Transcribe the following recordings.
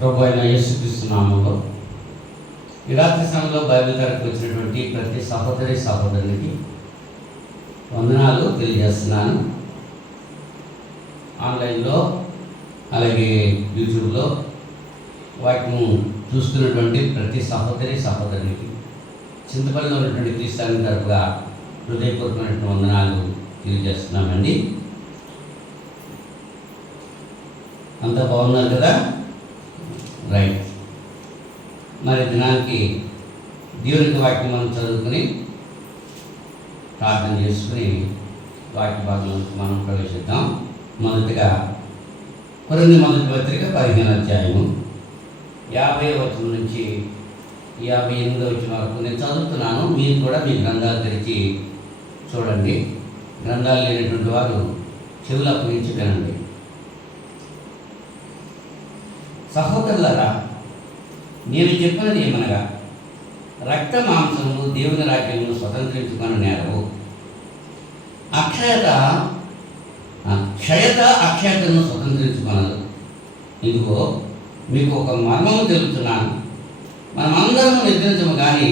ప్రభు అయిన యేసుక్రీస్తు నామములో ఈ రాత్రి సమయంలో బైబిల్ తరగతికి వచ్చినటువంటి ప్రతి సహోదరికి వందనాలు తెలియజేస్తున్నాను. ఆన్లైన్లో అలాగే యూట్యూబ్లో వాటిని చూస్తున్నటువంటి ప్రతి సహోదరికి చింతపల్లిలో ఉన్నటువంటి క్రీస్తాని తరపుగా హృదయపూర్వకమైనటువంటి వందనాలు తెలియజేస్తున్నామండి. అంతా బాగున్నారు కదా? రైట్. మరి దినానికి దేవునికి వాక్యం మనం చదువుకుని ప్రార్థన చేసుకుని వాక్య భాగంలోకి మనం ప్రవేశిద్దాం. మొదటిగా కొరింథీ మొదటి పత్రిక 15వ అధ్యాయము 50వ వచనం నుంచి 58వ వచనం వరకు నేను చదువుతున్నాను. మీరు కూడా మీ గ్రంథాలు తెరిచి చూడండి. గ్రంథాలు లేనటువంటి వారు చెవులు అప్పగించి వినండి. సహోదరులారా, నేను చెప్పినది ఏమనగా, రక్త మాంసములు దేవుని రాజ్యమును స్వతంత్రించుకొని నేరవు. క్షయత అక్షయతను స్వతంత్రించుకొనదు. ఇదిగో మీకు ఒక మర్మము తెలుపుతున్నాను. మనమందరము నిద్రించము కానీ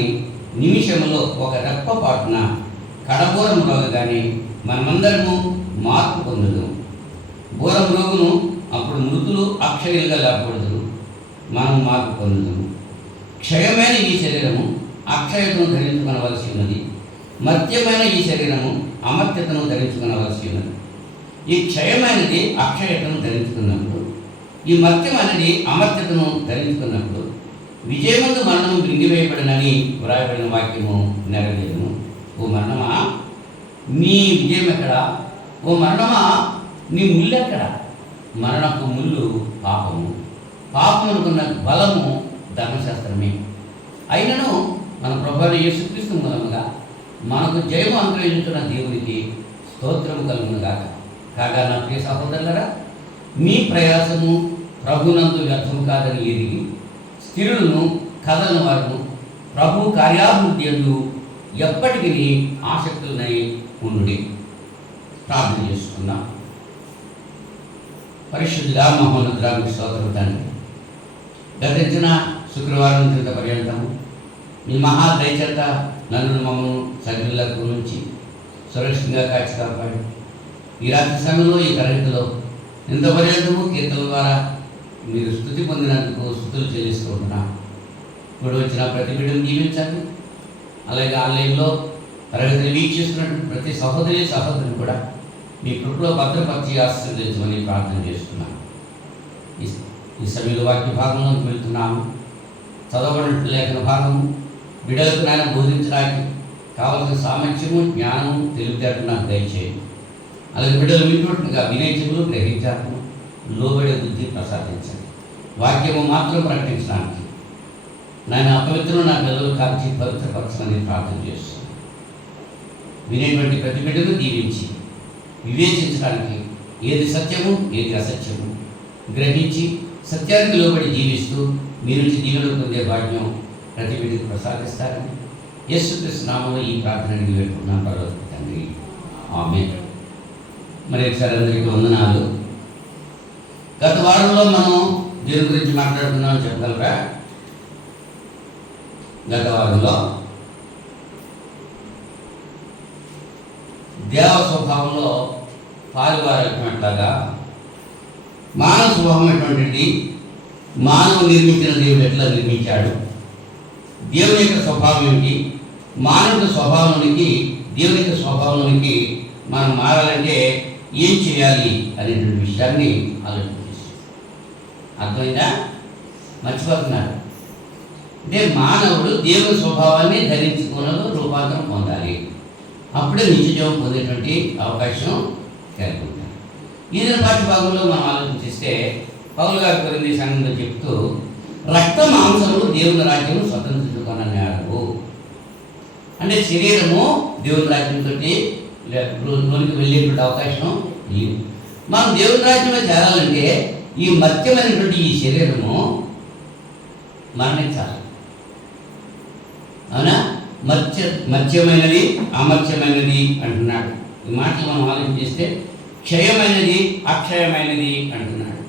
నిమిషములో ఒక రెప్పపాటున కడబోరం రోగ కానీ మనమందరము మార్పు పొందుదు. బోరం రోగును అప్పుడు మృతులు అక్షయులుగా లేకూడదు, మనం మార్పు పొందుతాము. క్షయమైన ఈ శరీరము అక్షయతను ధరించుకొనవలసి ఉన్నది, మర్త్యమైన ఈ శరీరము అమర్త్యతను ధరించుకొనవలసి ఉన్నది. ఈ క్షయమైనది అక్షయతను ధరించుకున్నప్పుడు, ఈ మర్త్యమైనది అమర్త్యతను ధరించుకున్నప్పుడు విజయమందు మరణము మృంగివేయబడినని వ్రాయబడిన వాక్యము నెరవేరును. ఓ మరణమా, నీ విజయం ఎక్కడా? ఓ మరణమా, నీ ముళ్ళు ఎక్కడా? మరణపు ముళ్ళు పాపము, పాపమునుకున్న బలము ధర్మశాస్త్రమే. అయినను మన ప్రభువైన యేసుక్రీస్తు మూలముగా మనకు జయము అనుగ్రహించున్న దేవునికి స్తోత్రము కలుగునుగాక. కాగా నా ప్రియ సహోదరులారా, మీ ప్రయాసము ప్రభునందు వ్యర్థము కాదని ఎరిగి స్థిరులను కథలను వారును ప్రభు కార్యాభివృద్ధి యందు ఎప్పటికీ ఆసక్తులనై ఉండుడి. ప్రార్థన చేసుకుందాం. పరిశుద్ధుడా మహోన్నతుడా, మీకు స్తోత్రం తండ్రి. గతించిన శుక్రవారం క్రింద పర్యంతము మీ మహా దయచేత నన్ను మమ్మను సగ్గులకు నుంచి సురక్షితంగా కాచి కాపాడి ఈ రాత్రి సమయంలో ఈ తరగతిలో ఇంత పర్యంతము కీర్తన ద్వారా మీరు స్తుతి పొందినందుకు స్తుతులు చెల్లిస్తూ ఉంటున్నాను. ఇప్పుడు వచ్చిన ప్రతి బిడ్డను జీవించండి. అలాగే ఆన్లైన్లో తరగతిని వీక్షిస్తున్నటువంటి ప్రతి సహోదరిని కూడా మీ కృపలో భద్రపరిచి ఆశీర్వదించమని ప్రార్థన చేస్తున్నాను. ఈ సమయంలో వాక్య భాగంలోకి వెళ్తున్నాము. చదవబడిన లేఖన భాగము బిడ్డలకు నాయన బోధించడానికి కావలసిన సామర్థ్యము, జ్ఞానము, తెలివితేటలు నాకు దయచేయండి. అలాగే బిడ్డలు వింటున్నట్టుగా వినేచములు, గ్రహించాలను, లోబడే బుద్ధి ప్రసాదించండి. వాక్యము మాత్రం ప్రకటించడానికి నాయన అపవిత్రులు నా పిల్లలు కాల్చి పవిత్రపరచమని ప్రార్థన చేస్తున్నాను. వినేటువంటి ప్రతి బిడ్డను దీవించి వివేచించడానికి ఏది సత్యము ఏది అసత్యము గ్రహించి సత్యానికి లోబడి జీవిస్తూ మీ నుంచి దీవెనలు పొందే భాగ్యం ప్రతి బిడ్డకు ప్రసాదిస్తారని యేసుక్రీస్తు నామములో ఈ ప్రార్థనని వేడుకుంటున్నాను పరలోక తండ్రి. ఆమేన్. మరి ఒకసారి అందరికీ వందనాలు. గత వారంలో మనం దీని గురించి మాట్లాడుకున్నామని చెప్పగలరా? గత వారంలో దేవ స్వభావంలో పాలువారట్లాగా మానవ స్వభావం ఎటువంటిది, మానవ నిర్మించిన దేవుడు ఎట్లా నిర్మించాడు, దేవుని యొక్క స్వభావం ఏంటి, మానవుడి స్వభావానికి దేవుని యొక్క స్వభావానికి మనం మారాలంటే ఏం చేయాలి అనేటువంటి విషయాన్ని ఆలోచన చేస్తాం. అర్థమైందా? మర్చిపోతున్నారు. అంటే మానవుడు దేవుని స్వభావాన్ని ధరించుకున్న రూపాంతరం పొందాలి. అప్పుడే నిత్యజీవం పొందేటువంటి అవకాశం కలుగుతుంది. ఈ దిన పాఠ్య భాగంలో మనం ఆలోచిస్తే పౌలు గారు కొరింథీ సంఘంలో చెప్తూ రక్త మాంసములు దేవుని రాజ్యము స్వతంత్రించుకొననేరవు. అంటే శరీరము దేవుని రాజ్యంతో లోనికి వెళ్ళేటువంటి అవకాశం లేదు. మనం దేవుని రాజ్యంలో చేరాలంటే ఈ మత్యమైనటువంటి ఈ శరీరము మరణించాలి. అవునా? మత్స్యమైనది అమర్త్యమైనది అంటున్నాడు. ఈ మాటలు మనం ఆలోచిస్తే క్షయమైనది అక్షయమైనది అంటున్నాడు.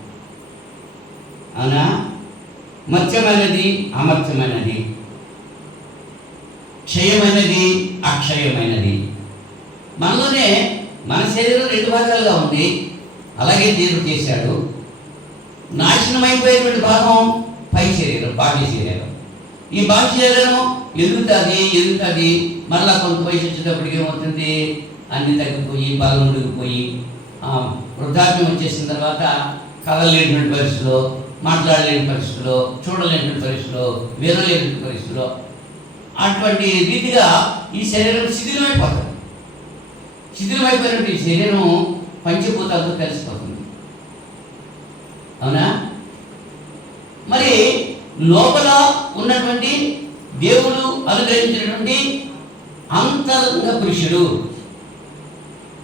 అవునా? మత్స్యమైనది, అమర్త్యమైనది, క్షయమైనది, అక్షయమైనది. మనలోనే మన శరీరం 2 భాగాలుగా ఉంది. అలాగే దేవుడు చేశాడు. నాశనమైపోయేటువంటి భాగం పై శరీరం, బాహ్య శరీరం. ఈ బాహ్య శరీరం ఎదుగుతుంది. మరలా కొంత వయసు వచ్చేటప్పటికి ఏమవుతుంది, అన్ని తగ్గిపోయి, బలం ఉడిగిపోయి, వృద్ధాప్యం వచ్చేసిన తర్వాత కదలలేనటువంటి పరిస్థితిలో, మాట్లాడలేని పరిస్థితిలో, చూడలేనటువంటి పరిస్థితిలో, వినలేనటువంటి పరిస్థితిలో, అటువంటి రీతిగా ఈ శరీరం శిథిలమైపోతుంది. శిథిలమైపోయినటువంటి శరీరం పంచభూతాలతో కలిసిపోతుంది. అవునా? మరి లోపల ఉన్నటువంటి దేవుడు అనుగ్రహించినటువంటి అంతరంగ పురుషుడు,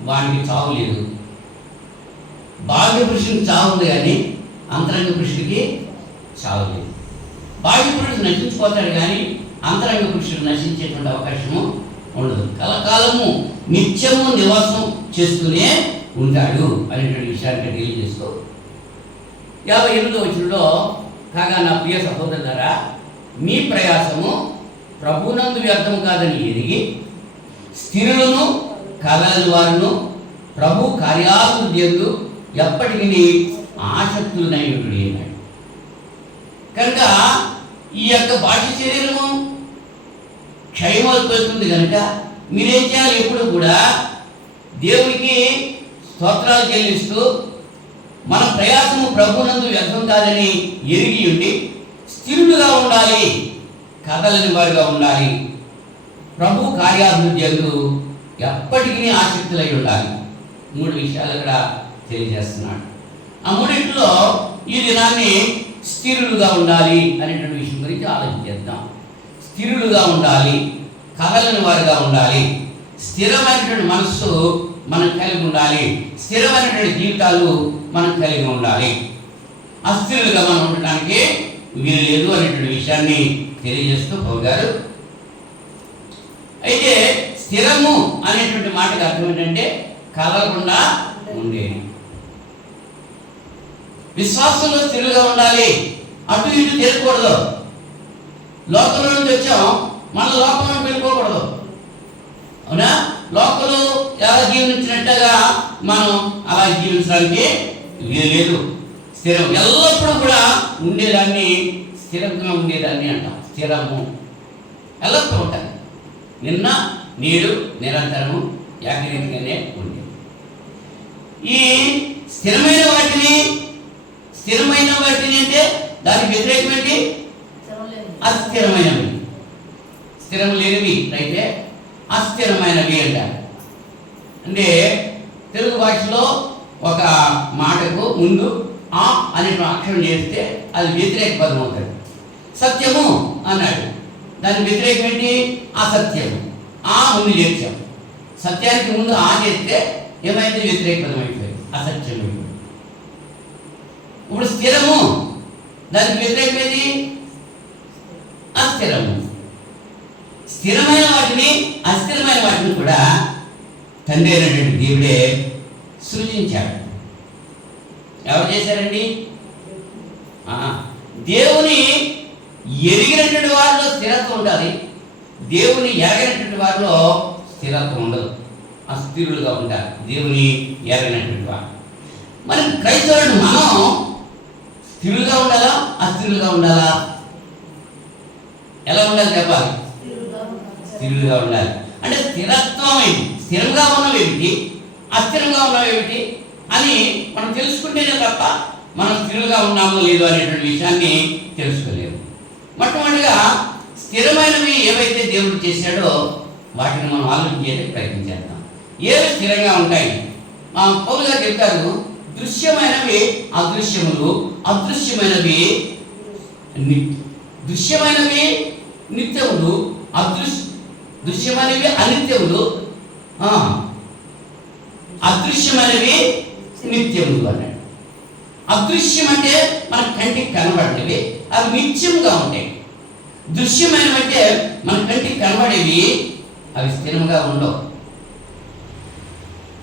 వానికి చావు లేదు. బాహ్య పురుషుడికి చావు ఉంది, కానీ అంతరంగ పురుషుడికి చావు లేదు. బాహ్య పురుషుడు నశించిపోతాడు, కానీ అంతరంగ పురుషుడు నశించేటువంటి అవకాశము ఉండదు. కలకాలము నిత్యము నివాసం చేస్తూనే ఉంటాడు అనేటువంటి విషయాన్ని తెలియజేస్తూ 58వ వచనంలో, కాగా నా ప్రియ సహోదరులారా, మీ ప్రయాసము ప్రభునందు వ్యర్థం కాదని ఎరిగి స్థిరులను కదలని వారును ప్రభు కార్యాలు ఎప్పటికీ ఆసక్తులనై ఉండి అన్నాడు. కనుక ఈ యొక్క బాహ్య శరీరము క్షయమైపోతుంది. కనుక మీరేం చేయాలి? ఎప్పుడు కూడా దేవునికి స్తోత్రాలు చెల్లిస్తూ మన ప్రయాసము ప్రభునందు వ్యర్థం కాదని ఎరిగి ఉండి స్థిరులుగా ఉండాలి, కదలని వారుగా ఉండాలి, ప్రభు కార్యాభివృద్ధి ఎప్పటికీ ఆసక్తులై ఉండాలి. 3 విషయాలు ఇక్కడ తెలియజేస్తున్నాడు. ఆ 3లో ఈ దినాన్ని స్థిరులుగా ఉండాలి అనేటువంటి విషయం గురించి ఆలోచించేద్దాం. స్థిరులుగా ఉండాలి, కదలని వారుగా ఉండాలి, స్థిరమైనటువంటి మనస్సు మనం కలిగి ఉండాలి, స్థిరమైనటువంటి జీవితాలు మనం కలిగి ఉండాలి. అస్థిరులుగా మనం ఉండటానికి వీలు లేదు అనేటువంటి విషయాన్ని తెలియజేస్తూ పౌలు గారు. అయితే స్థిరము అనేటువంటి మాటకి అర్థం ఏంటంటే కదలకుండా ఉండేది. విశ్వాసంలో స్థిరులుగా ఉండాలి, అటు ఇటు తిరగకూడదు. లోకంలో నుంచి వచ్చాం, మన లోకంలో వెళ్ళిపోకూడదు. అవునా? లోకంలో ఎలా జీవించినట్టుగా మనం అలా జీవించడానికి లేదు. స్థిరం ఎల్లప్పుడూ కూడా ఉండేదాన్ని స్థిరంగా ఉండేదాన్ని అంటాం. స్థిరము ఎల్లప్పుడూ ఉంటుంది. నిన్న నేడు నిరంతరము ఏకరీతిగానే ఉండేది. ఈ స్థిరమైన వాటిని అంటే దానికి వ్యతిరేకమేంటి? అస్థిరమైనవి. స్థిరం లేనివి అయితే అస్థిరమైనవి అంటారు. అంటే తెలుగు భాషలో ఒక మాటకు ముందు ఆ అనే అక్షరం చేస్తే అది వ్యతిరేక పదం అవుతుంది. సత్యము అన్నాడు, దాని వ్యతిరేకం ఏంటి? అసత్యము. ఆ ముందు చేర్చాం. సత్యానికి ముందు ఆ చేస్తే ఏమైంది? వ్యతిరేక పదం అయిపోయింది, అసత్యం అయిపోయింది. ఇప్పుడు స్థిరము, దానికి వ్యతిరేకం ఏంటి? అస్థిరము. స్థిరమైన వాటిని అస్థిరమైన వాటిని కూడా తండ్రి అయినటువంటి దేవుడే సృజించాడు. ఎవరు చేశారండి? దేవుని ఎరిగినటువంటి వారిలో స్థిరత్వం ఉండాలి, దేవుని ఎరగినటువంటి వారిలో స్థిరత్వం ఉండదు. అస్థిరులుగా ఉంటారు దేవుని ఎరగినటువంటి వారు. మరి క్రైస్తవులను మనం స్థిరులుగా ఉండాలా, అస్థిరులుగా ఉండాలా? ఎలా ఉండాలి చెప్పాలి? స్థిరులుగా ఉండాలి. అంటే స్థిరత్వం ఏంటి, స్థిరంగా ఉన్నవేమిటి, అస్థిరంగా ఉన్నవేమిటి అని మనం తెలుసుకుంటేనే తప్ప మనం స్థిరంగా ఉన్నామో లేదో అనేటువంటి విషయాన్ని తెలుసుకోలేము. మొట్టమొదటిగా స్థిరమైనవి ఏవైతే దేవుడు చేశాడో వాటిని మనం ఆలోచించేందుకు ప్రయత్నం చేద్దాం. ఏవి స్థిరంగా ఉంటాయి? పౌలు గారు చెప్తారు, దృశ్యమైనవి అదృశ్యములు, అదృశ్యమైనవి దృశ్యమైనవి నిత్యములు, దృశ్యమైనవి అనిత్యములు, అదృశ్యమైనవి నిత్యములు అన్నాడు. అదృశ్యం అంటే మన కంటికి కనబడేవి, అవి నిత్యముగా ఉంటాయి. దృశ్యమైనవి అంటే మన కంటికి కనబడేవి, అవి స్థిరంగా ఉండవు.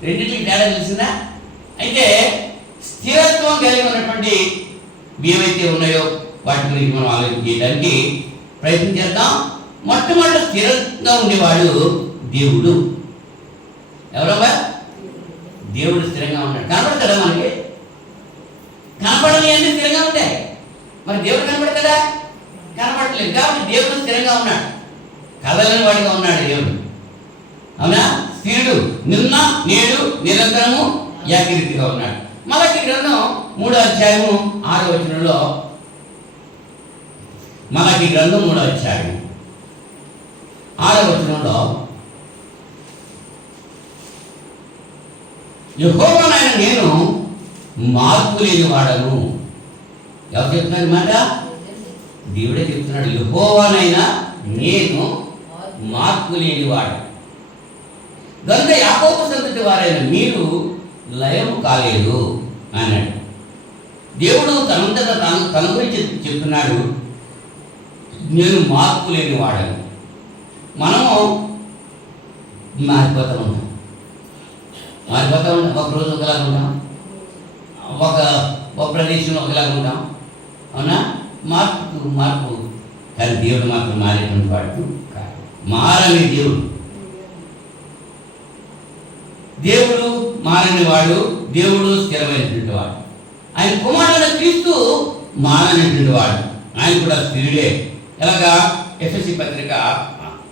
రెండింటికి తేడా తెలిసిందా? అయితే స్థిరత్వం కలిగి ఉన్నటువంటి ఏవైతే ఉన్నాయో వాటి గురించి మనం ఆలోచన చేయడానికి ప్రయత్నం చేద్దాం. మొట్టమొదటి స్థిరంగా ఉండేవాడు దేవుడు. ఎవరమ్మా? దేవుడు స్థిరంగా ఉన్నాడు. కనపడతాడా మనకి? కనపడని అన్ని స్థిరంగా ఉంటాయి. మరి దేవుడు కనపడతాడా? కనపడలేదు. కాబట్టి దేవుడు స్థిరంగా ఉన్నాడు, కదలని వాడిగా ఉన్నాడు దేవుడు. అవునా? స్థిరుడు, నిన్న నేడు నిరంతరము ఏకరీతిగా ఉన్నాడు. మలాకి గ్రంథం 3వ అధ్యాయము 6వ వచనంలో, మలాకి గ్రంథం 3వ అధ్యాయం 6వ వచనంలో, యెహోవానైన నేను మార్పు లేని వాడను. ఎవరు చెప్తున్నారు మాట? దేవుడే చెప్తున్నాడు. యెహోవానైనా నేను మార్పు లేని వాడు కనుక యాకోబు సంతతి వారైన మీరు లయము కాలేదు అన్నాడు. దేవుడు తనంతట తన గురించి చెప్తున్నాడు, నేను మార్పు లేని వాడను. మనము మారిపోతూ ఉంటాం. ఒక రోజు ఒకలాగా ఉంటాం, ఒక ప్రదేశంలో ఒకలాగా ఉంటాం. అవునా? మార్పు కానీ దేవుడు మాత్రం మారేటువంటి వాడు కాదు. మారని దేవుడు మారని వాడు, దేవుడు స్థిరమైనటువంటి వాడు. ఆయన కుమారుడైన క్రీస్తు మారనటువంటి వాడు, ఆయన కూడా స్థిరుడే. ఎలాగా? హెబ్రీ పత్రిక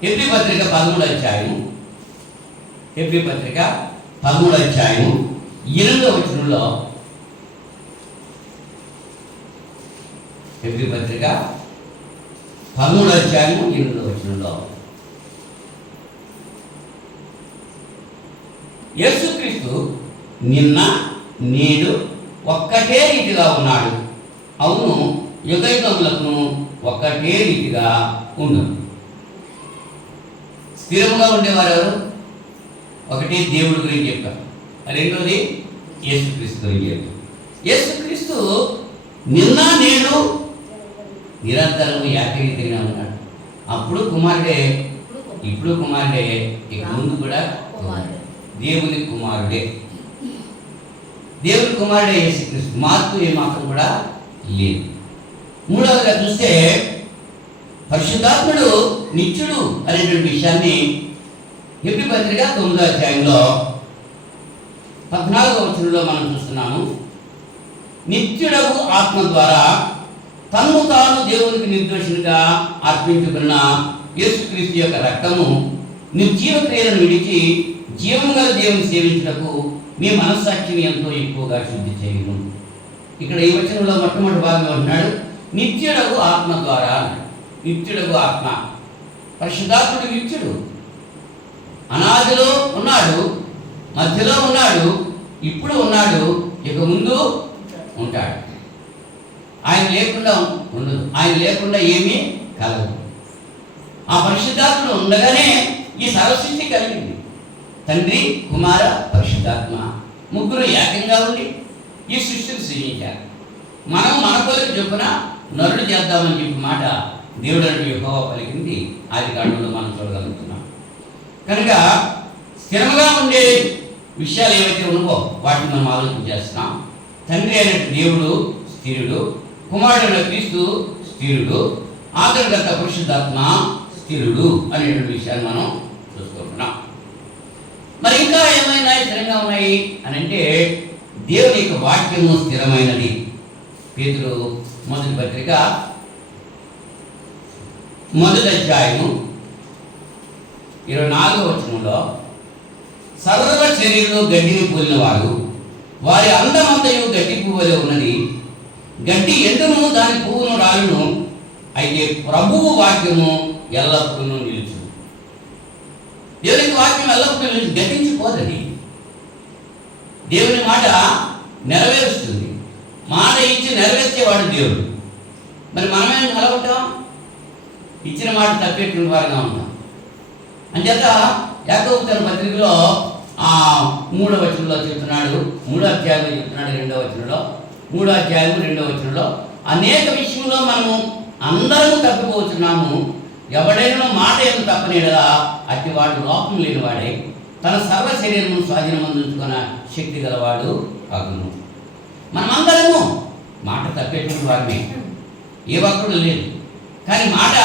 13వ అధ్యాయం, హెబ్రీ పత్రిక 13వ అధ్యాయం 8వ వచనంలో, హెబ్రీ పత్రిక 13వ అధ్యాయం 8వ వచనంలో, యేసుక్రీస్తు నిన్న నేడు ఒక్కటే రీతిగా ఉన్నాడు. అవును, యుగయుగములకు ఒక్కటే రీతిగా ఉండదు. స్థిరంగా ఉండేవారు ఎవరు? ఒకటి దేవుడి గురించి చెప్పారు, రెండోది యేసుక్రీస్తు గురించి చెప్పారు. యేసుక్రీస్తు నిన్న నేడు నిరంతరం ఏకరీతిగా ఉన్నాడు. అప్పుడు కుమారుడే, ఇప్పుడు కుమారుడే, ఇక ముందు కూడా దేవుని కుమారుడే. దేవుని కుమారుడే యేసుక్రీస్తు. మార్పు ఏమాత్రం కూడా లేదు. మూడవదిగా చూస్తే పరిశుద్ధాత్ముడు నిత్యుడు అనేటువంటి విషయాన్ని హెబ్రీ పత్రిక 9వ అధ్యాయంలో 14వ వచనంలో మనం చూస్తున్నాము. నిత్యుడగు ఆత్మ ద్వారా తన్ను తాను దేవునికి నిర్దోషినిగా అర్పించుకున్న యేసుక్రీస్తు యొక్క రక్తము నిర్జీవ క్రియలను విడిచి జీవము గల దేవుని సేవించుటకు మీ మనస్సాక్షిని ఎంతో ఎక్కువగా శుద్ధి చేయను. ఇక్కడ ఈ వచనంలో మొట్టమొదటి భాగంగా ఉన్నాడు, నిత్యుడగు ఆత్మ ద్వారా. నిత్యుడగు ఆత్మ, పరిశుద్ధాత్ముడు నిత్యుడు. అనాదిలో ఉన్నాడు, మధ్యలో ఉన్నాడు, ఇప్పుడు ఉన్నాడు, ఇక ముందు ఉంటాడు. ఆయన లేకుండా ఉండదు, ఆయన లేకుండా ఏమీ కలదు. ఆ పరిశుద్ధాత్ముడు ఉండగానే ఈ సర్వసృష్టి కలిగింది. తండ్రి, కుమార, పరిశుద్ధాత్మ ముగ్గురు ఏకంగా ఉండి ఈ సృష్టిని సృజించారు. మనం మన కొరకు చొప్పున నరుడు చేద్దామని చెప్పి మాట దేవుడు అంటే యెహోవా పలికింది ఆదికాండంలో మనం చూడగలుగుతున్నాం. కనుక స్థిరంగా ఉండే విషయాలు ఏవైతే ఉన్నావో వాటిని మనం ఆలోచన చేస్తున్నాం. తండ్రి అయిన దేవుడు స్థిరుడు, కుమారుడైన క్రీస్తు స్థిరుడు, ఆదరణకర్త పరిశుద్ధాత్మ స్థిరుడు అనేటువంటి విషయాన్ని మనం చూసుకుంటున్నాం. మరి ఇంకా ఏమైనా స్థిరంగా ఉన్నాయి అని అంటే దేవుని యొక్క వాక్యము స్థిరమైనది. పేతురు మొదటి పత్రిక 1వ అధ్యాయము 24వ వచనంలో, సర్వ శరీరంలో గడ్డిని పోలిన వారు వారి అందమంతయు గడ్డి పువ్వులే ఉన్నది, గడ్డి ఎండును దాని పువ్వును రాలును, అయితే ప్రభువు వాక్యము ఎల్లప్పుడూ నిలుచు. దేవునికి వాక్యం ఎల్లప్పుడూ నిలిచి గతించిపోతుంది. దేవుని మాట నెరవేరుస్తుంది. మాట ఇచ్చి నెరవేర్చేవాడు దేవుడు. మరి మనమేం ఎలా ఉంటాం? ఇచ్చిన మాట తప్పేటువంటి వారుగా ఉంటాం. అంచేత యాకోబు తన పత్రికలో 3వ వచనంలో చెప్తున్నాడు, 3వ అధ్యాయంలో చెప్తున్నాడు, 2వ వచనంలో, 3వ అధ్యాయం 2వ వచనంలో, అనేక విషయంలో మనము అందరము తప్పిపోతున్నాము. ఎవడైనా మాట ఏమి తప్పనేడలా అట్టి వాడు లోపం లేనివాడే తన సర్వ శరీరము స్వాధీనమందుకున్న శక్తి గలవాడు అగును. మనమందరము మాట తప్పేటువంటి వారిని. ఏ ఒక్కడు లేదు. కానీ మాట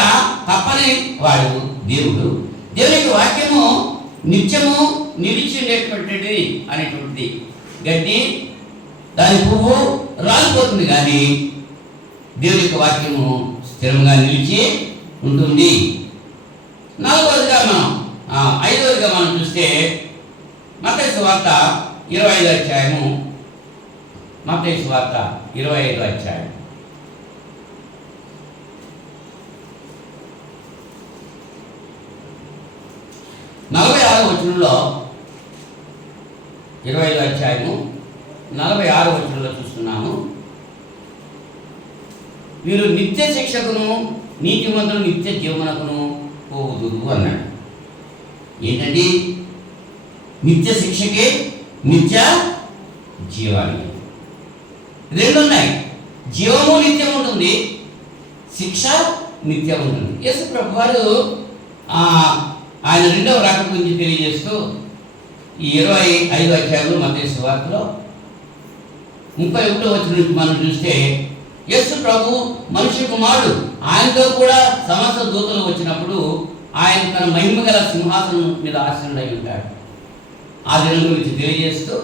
తప్పని వాడు దేవుడు. దేవుని యొక్క వాక్యము నిత్యము నిలిచి ఉండేటువంటిది అనేటువంటిది. గడ్డి దాని పువ్వు రాలిపోతుంది, కానీ దేవుని యొక్క వాక్యము స్థిరంగా నిలిచి ఉంటుంది. ఐదవదిగా మనం చూస్తే మత్తయి సువార్త 25వ అధ్యాయము. మత్తయి సువార్త 25వ అధ్యాయం 46వ వచనంలో, 25వ అధ్యాయము 46వ వచనంలో చూస్తున్నాము. వీరు నిత్య శిక్షకును నీతిమంతులు నిత్య జీవనకును పోవుదురు అన్నాడు. ఏంటండి? నిత్య శిక్షకే నిత్య జీవానికి రెండు ఉన్నాయి. జీవము నిత్యం ఉంటుంది, శిక్ష నిత్యం ఉంటుంది. యేసు ప్రభు వారు ఆయన రెండవ రాకడ గురించి తెలియజేస్తూ ఈ 25వ అధ్యాయంలో మత్తయి సువార్తలో 31వ వచనం నుంచి మనం చూస్తే, యేసు ప్రభు మనిషి కుమారుడు, ఆయనతో కూడా సమస్త దూతలు వచ్చినప్పుడు ఆయన తన మహిమ గల సింహాసనం మీద ఆసీనుడై ఉంటాడు. ఆ దినం గురించి తెలియజేస్తూ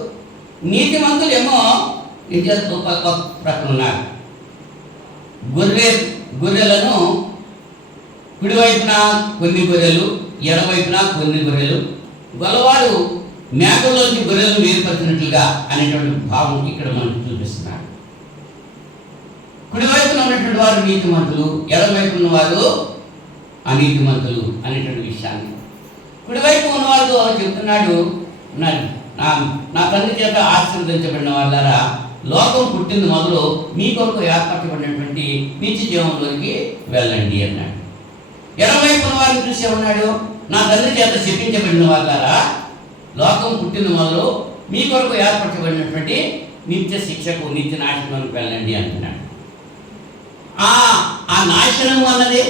నీతిమంతులేమో ప్రక్కన ఉన్నారు. గొర్రెలను కుడివైపున కొన్ని గొర్రెలు, ఎడవైపున కొన్ని గొర్రెలు, గొల్లవాడు మేకల్లోంచి గొర్రెలను వేరుపరిచినట్లుగా అనేటువంటి భావం ఇక్కడ మనకు చూపిస్తున్నాడు. కుడివైపున ఉన్నటువంటి వారు నీతిమంతులు, ఎడవైపున వారు అనీతిమంతులు అనేటువంటి విషయాన్ని కుడివైపు ఉన్నవారితో చెప్తున్నాడు. నా తండ్రి చేత ఆశీర్వదించబడిన వాళ్ళారా, లోకం పుట్టింది మొదలు మీ కొరకు ఏర్పరచబడినటువంటి నిత్య జీవంలోకి వెళ్ళండి అన్నాడు. ఎడవైపున వారిని చూసే ఉన్నాడు, నా తండ్రి చేత శపించబడిన వాళ్ళారా, లోకం పుట్టింది మొదలు మీ కొరకు ఏర్పరచబడినటువంటి నిత్య శిక్షకు నిత్య నాశనానికి వెళ్ళండి అంటున్నాడు. ఆ నాశనము అన్నది,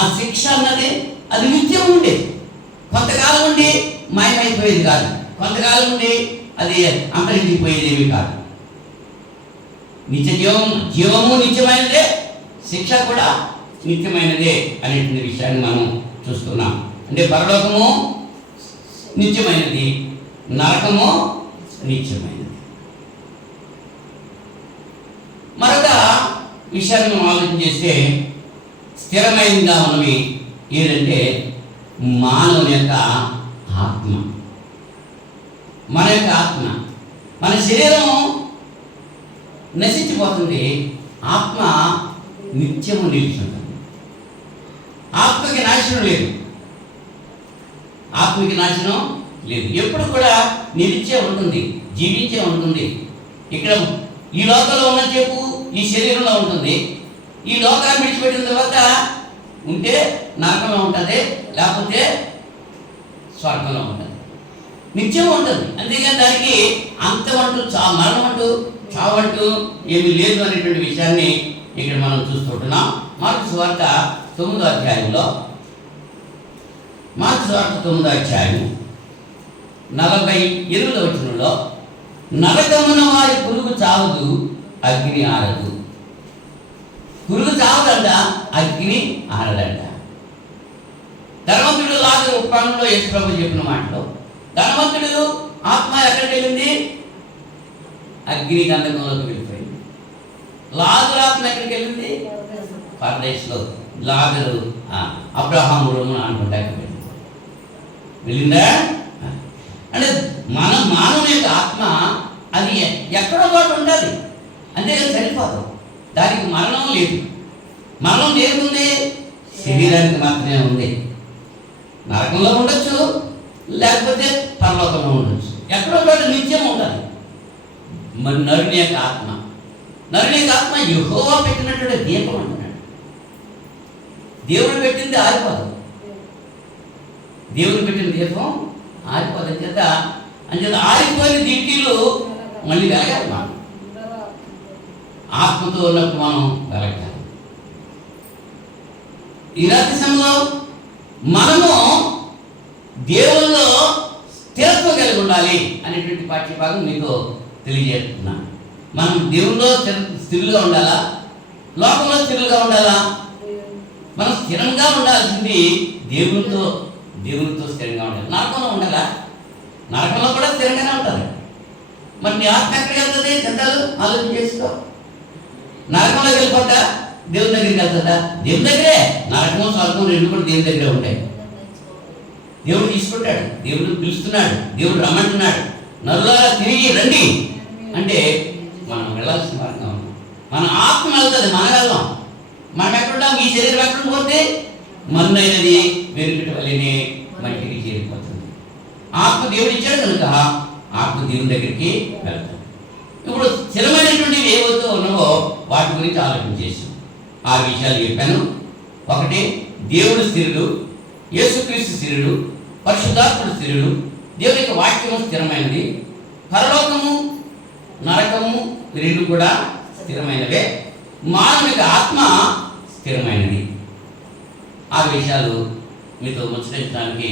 ఆ శిక్ష అన్నది అది నిత్యం ఉండేది. కొంతకాలం ఉండి మాయమైపోయేది కాదు, కొంతకాలం ఉండి అది అంతరించిపోయేదేమి కాదు. నిత్య జీవము నిత్యమైనదే, శిక్ష కూడా నిత్యమైనదే అనేటువంటి విషయాన్ని మనం చూస్తున్నాం. అంటే పరలోకము నిత్యమైనది, నరకము నిత్యమైనది. మరొక విషయాన్ని మనం ఆలోచన చేస్తే స్థిరమైనదిగా ఉన్నవి ఏంటంటే మానవుని యొక్క ఆత్మ. మన యొక్క ఆత్మ, మన శరీరం నశించిపోతుంది, ఆత్మ నిత్యము నిలుచుంటుంది. ఆత్మకి నాశనం లేదు, ఆత్మకి నాశనం లేదు, ఎప్పుడు కూడా నిలిచే ఉంటుంది, జీవించే ఉంటుంది. ఇక్కడ ఈ లోకంలో ఉన్నసేపు ఈ శరీరంలో ఉంటుంది, ఈ లోకాన్ని విడిచిపెట్టిన తర్వాత ఉంటే నరకంలో ఉంటుంది, లేకపోతే స్వర్గంలో ఉంటుంది, నిత్యం ఉంటుంది. అంతేగాని దానికి అంతమంటూ మరణం అంటూ చావంటూ ఏమీ లేదు అనేటువంటి విషయాన్ని ఇక్కడ మనం చూస్తుంటున్నాం. మార్కు సువార్త 9వ అధ్యాయంలో, మార్కు సువార్త 9వ అధ్యాయం 48వ వచనంలో, నరకమున వారి పురుగు చావదు, అగ్ని ఆరదు. పురుగు చావదంట, అగ్ని ఆరదంట. ధనవంతుడు లాజరు ఉపానంలో యేసు ప్రభు చెప్పిన మాటలో, ధనవంతుడు ఆత్మ ఎక్కడికి వెళ్ళింది? అగ్ని గంధకంలోకి వెళ్ళిపోయింది. లాజరు ఆత్మ ఎక్కడికి వెళ్ళింది? పరదేశంలో. లాజరు అబ్రహాము రొమ్మున అనుకుంటా వెళ్ళిందా? అంటే మానవుని యొక్క ఆత్మ అది ఎక్కడో చోట ఉండాలి, అంతేగాని చనిపోదు. దానికి మరణం లేదు. మరణం లేకుంది శరీరానికి మాత్రమే ఉంది. నరకంలో ఉండొచ్చు, లేకపోతే పరలోకంలో ఉండొచ్చు, ఎక్కడో చోట నిత్యం ఉండాలి. మరి నరుని యొక్క ఆత్మ, నరుని యొక్క ఆత్మ యెహోవా పెట్టినటువంటి దీపం అంటున్నాడు. దేవుడు పెట్టింది ఆరిపోదు, దేవుడు పెట్టిన దీపం ఆరిపోదు. అంచేత ఆరిపోయిన దీంట్లో మళ్ళీ వెలగాలి. మనం ఆత్మతో ఉన్నప్పుడు మనం వెలగాలి. ఈ రాత్రి సమయంలో మనము దేవుల్లో స్థిరత్వం కలిగి ఉండాలి అనేటువంటి పాఠ్య భాగం మీకు తెలియజేస్తున్నాను. మనం దేవుల్లో స్థిరంగా ఉండాలా? లోకంలో స్థిరంగా ఉండాలా? మనం స్థిరంగా ఉండాల్సింది దేవునితో స్థిరంగా ఉండాలి. నరకంలో ఉండాలా? నరకంలో కూడా స్థిరంగానే ఉంటుంది. మరి నీ ఆత్మ ఎక్కడికి వెళ్తుంది? చెందాలు ఆలోచన చేసుకో. నరకంలోకి వెళ్ళిపోతా దేవుని దగ్గరికి వెళ్తుందా? దేవుని దగ్గరే. నరకం స్వర్గం రెండు కూడా దేవుని దగ్గరే ఉంటాయి. దేవుడు తీసుకుంటాడు, దేవుడు పిలుస్తున్నాడు, దేవుడు రమ్మంటున్నాడు. నరులారా తిరిగి రండి అంటే మనం వెళ్ళాల్సిన మార్గం. మన ఆత్మ వెళ్తుంది, మనం వెళ్దాం. మనం ఎక్కడుంటాం? ఈ శరీరం ఎక్కడ పోతే మన్నైనది వెలుగుట వల్లనే మట్టికి చేరిపోతుంది. ఆత్మ దేవుడు ఇచ్చాడు కనుక ఆత్మ దేవుని దగ్గరికి వెళ్తాం. ఇప్పుడు స్థిరమైనటువంటివి ఏవైతే ఉన్నావో వాటి గురించి ఆలోచన చేసాం. 6 విషయాలు చెప్పాను. ఒకటి, దేవుడు స్థిరుడు, యేసుక్రీస్తు స్థిరుడు, పరిశుద్ధాత్ముడు స్థిరుడు, దేవుని యొక్క వాక్యము స్థిరమైనది, పరలోకము నరకము రెండు కూడా స్థిరమైనవే, మానవునికి ఆత్మ స్థిరమైనది. 6 విషయాలు మీతో ముచ్చటించడానికి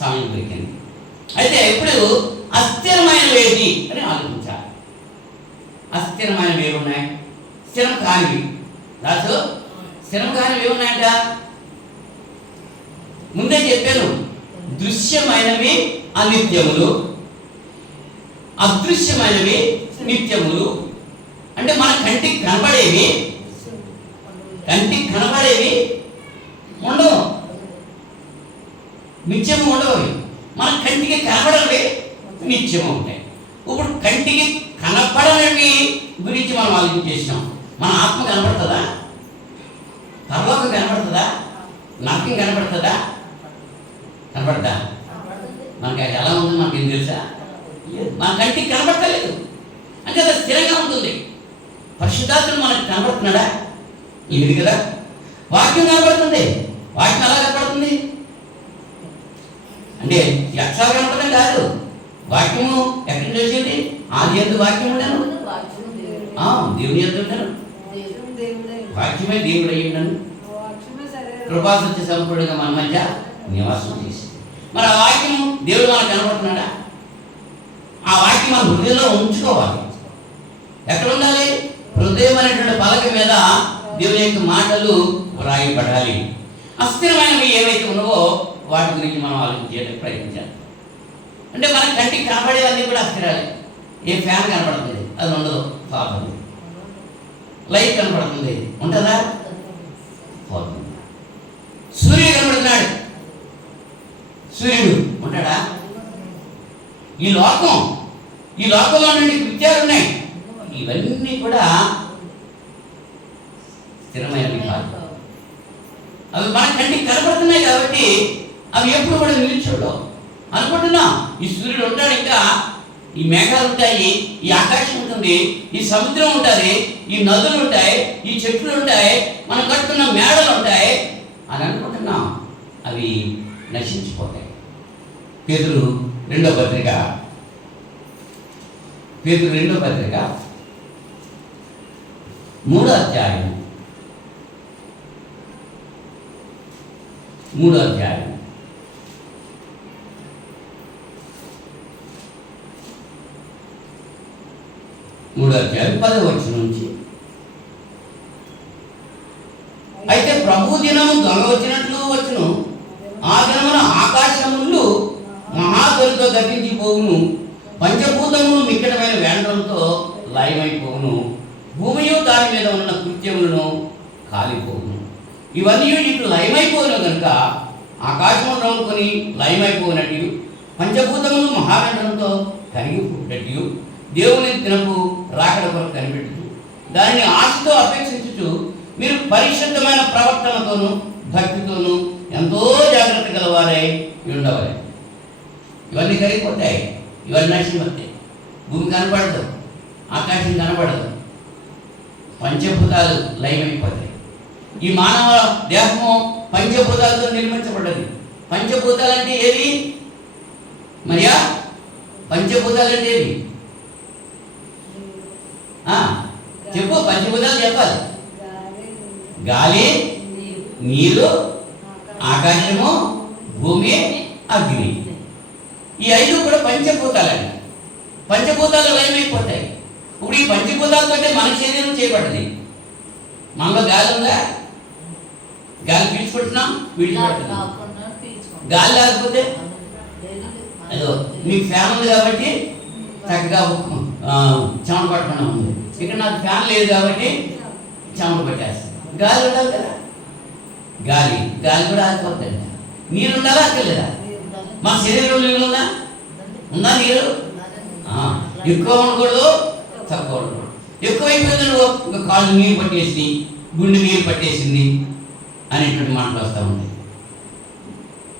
సమయం దొరికింది. అయితే ఇప్పుడు అస్థిరమైనవి ఏంటి అని ఆలోచించాలి. అస్థిరమైనవి ఏమున్నాయి? స్థిరం కానివి. రాజు స్థిరం కానివి ఏమున్నాయంట? ముందే చెప్పాను, దృశ్యమైనవి అనిత్యములు, అదృశ్యమైనవి నిత్యములు. అంటే మన కంటికి కనబడేవి ఉండవు, నిత్యము ఉండవు. మన కంటికి కనబడవి నిత్యము ఉంటాయి. ఇప్పుడు కంటికి కనపడనివి గురించి మనం ఆలోచన చేసినాం. మన ఆత్మ కనబడుతుందా? పరలోకం కనబడుతుందా? నరకం కనబడుతుందా? కనబడతా? మనకి అది ఎలా ఉంది మనకేం తెలుసా? మన కంటికి కనబడతలేదు. అంటే అది స్థిరంగా ఉంటుంది. పరిశుద్ధాత్ముడు మనకు కనబడుతున్నాడా? లేదు కదా. వాక్యం కనబడుతుంది. వాక్యం ఎలా కనబడుతుంది అంటే అక్షరాలు కనబడటం కాదు. వాక్యము ఎక్కడి నుంచి వచ్చింది? ఆది యందు వాక్యం ఉండను, దేవుని యందు ఉండను, వాక్యమే దేవుడు అయ్యి ఉండను, కృపాసత్య సంపూర్ణంగా మన మధ్య నివాసం చేసి. మరి ఆ వాక్యం దేవుడు మనకు కనబడుతున్నాడా? ఆ వాక్యం మన హృదయంలో ఉంచుకోవాలి. ఎక్కడ ఉండాలి? హృదయం అనేటువంటి పలక మీద దేవుని యొక్క మాటలు వ్రాయబడాలి. అస్థిరమైనవి ఏవైతే ఉన్నావో వాటి గురించి మనం ఆలోచించేందుకు ప్రయత్నించాలి. అంటే మన కంటికి కనబడేవన్నీ కూడా అస్థిరాలి. ఏ ఫ్యాన్ కనబడుతుంది, అది ఉండదు, పోతుంది. లైట్ కనబడుతుంది, ఉంటుందా? పోతుంది. సూర్యుడు కనబడుతున్నాడు, సూర్యుడు ఉంటాడా? ఈ లోకంలో నుండి కృత్యాలు ఉన్నాయి. ఇవన్నీ కూడా స్థిరమైనవి కాదు. అవి మన కంటికి కనబడుతున్నాయి కాబట్టి అవి ఎప్పుడు కూడా నిలిచోడవు అనుకుంటున్నాం. ఈ సూర్యుడు ఉంటాడు, ఇంకా ఈ మేఘాలు ఉంటాయి, ఈ ఆకాశం ఉంటుంది, ఈ సముద్రం ఉంటుంది, ఈ నదులు ఉంటాయి, ఈ చెట్లు ఉంటాయి, మనం కట్టుకున్న మేడలు ఉంటాయి అని అనుకుంటున్నాం. అవి నశించిపోతాయి. పేతురు రెండో పత్రిక 3వ అధ్యాయం 10వ వచనం నుంచి, అయితే ప్రభు దినము దొంగ వచ్చినట్లు వచ్చును. ఆ దినమున ఆకాశములు మహాధ్వనితో గతించిపోవును, పంచభూతములు మిక్కటమైన వేండ్రంతో లయమైపోవును, భూమియు దాని మీద ఉన్న కృత్యములను కాలిపోవును. ఇవన్నీ ఇట్లు లయమైపోయిన కనుక ఆకాశము రౌకొని లయమైపోయినట్టు, పంచభూతములు మహావేంద్రంతో కరిగిపోయినట్టు, దేవుని దినపు రాకడ కొరకు కనిపెట్టుచు దానిని ఆశతో అపేక్షించుచు మీరు పరిశుద్ధమైన ప్రవర్తనతోనూ భక్తితోనూ ఎంతో జాగ్రత్త గలవారై ఉండవాలి. ఇవన్నీ కరిగిపోతాయి, ఇవన్నీ నశిపోతాయి. భూమి కనపడదు, ఆకాశం కనపడదు, పంచభూతాలు లయమైపోతాయి. ఈ మానవ దేహము పంచభూతాలతో నిర్మించబడ్డది. పంచభూతాలు అంటే ఏవి మరియా? పంచభూతాలు అంటే ఏవి చెప్పు. పంచభూతాలు చెప్పాలి. గాలి, నీరు, ఆకాశము, భూమి, అగ్ని. ఈ 5 కూడా పంచభూతాలండి. పంచభూతాలు లయమైపోతాయి. ఇప్పుడు ఈ పంచభూతాలతో మన శరీరం చేయబడ్డది. మనలో గాలి ఉందా? గాలి పీల్చుకుంటున్నాం, విడిచిపెడుతున్నాం. గాలి లేకపోతే అదో మీకు ఫ్యాన్ ఉంది కాబట్టి చక్కగా చెమట పట్టకుండా ఉంది. ఇక్కడ నాకు ఫ్యాన్ లేదు కాబట్టి చెమట పట్టేస్తుంది. గాలి ఉండాలి కదా, గాలి కూడా ఆగిపోతుంది. నీరు ఉండాలా అక్కర్లేదా? మా శరీరంలో నీళ్ళు ఉందా నీరు? ఎక్కువ ఉండకూడదు, తక్కువ ఉండకూడదు. ఎక్కువైపోయింది ఒక కాళ్ళు నీరు పట్టేసి గుండె నీరు పట్టేసింది అనేటువంటి మాటలు వస్తూ ఉంటాయి.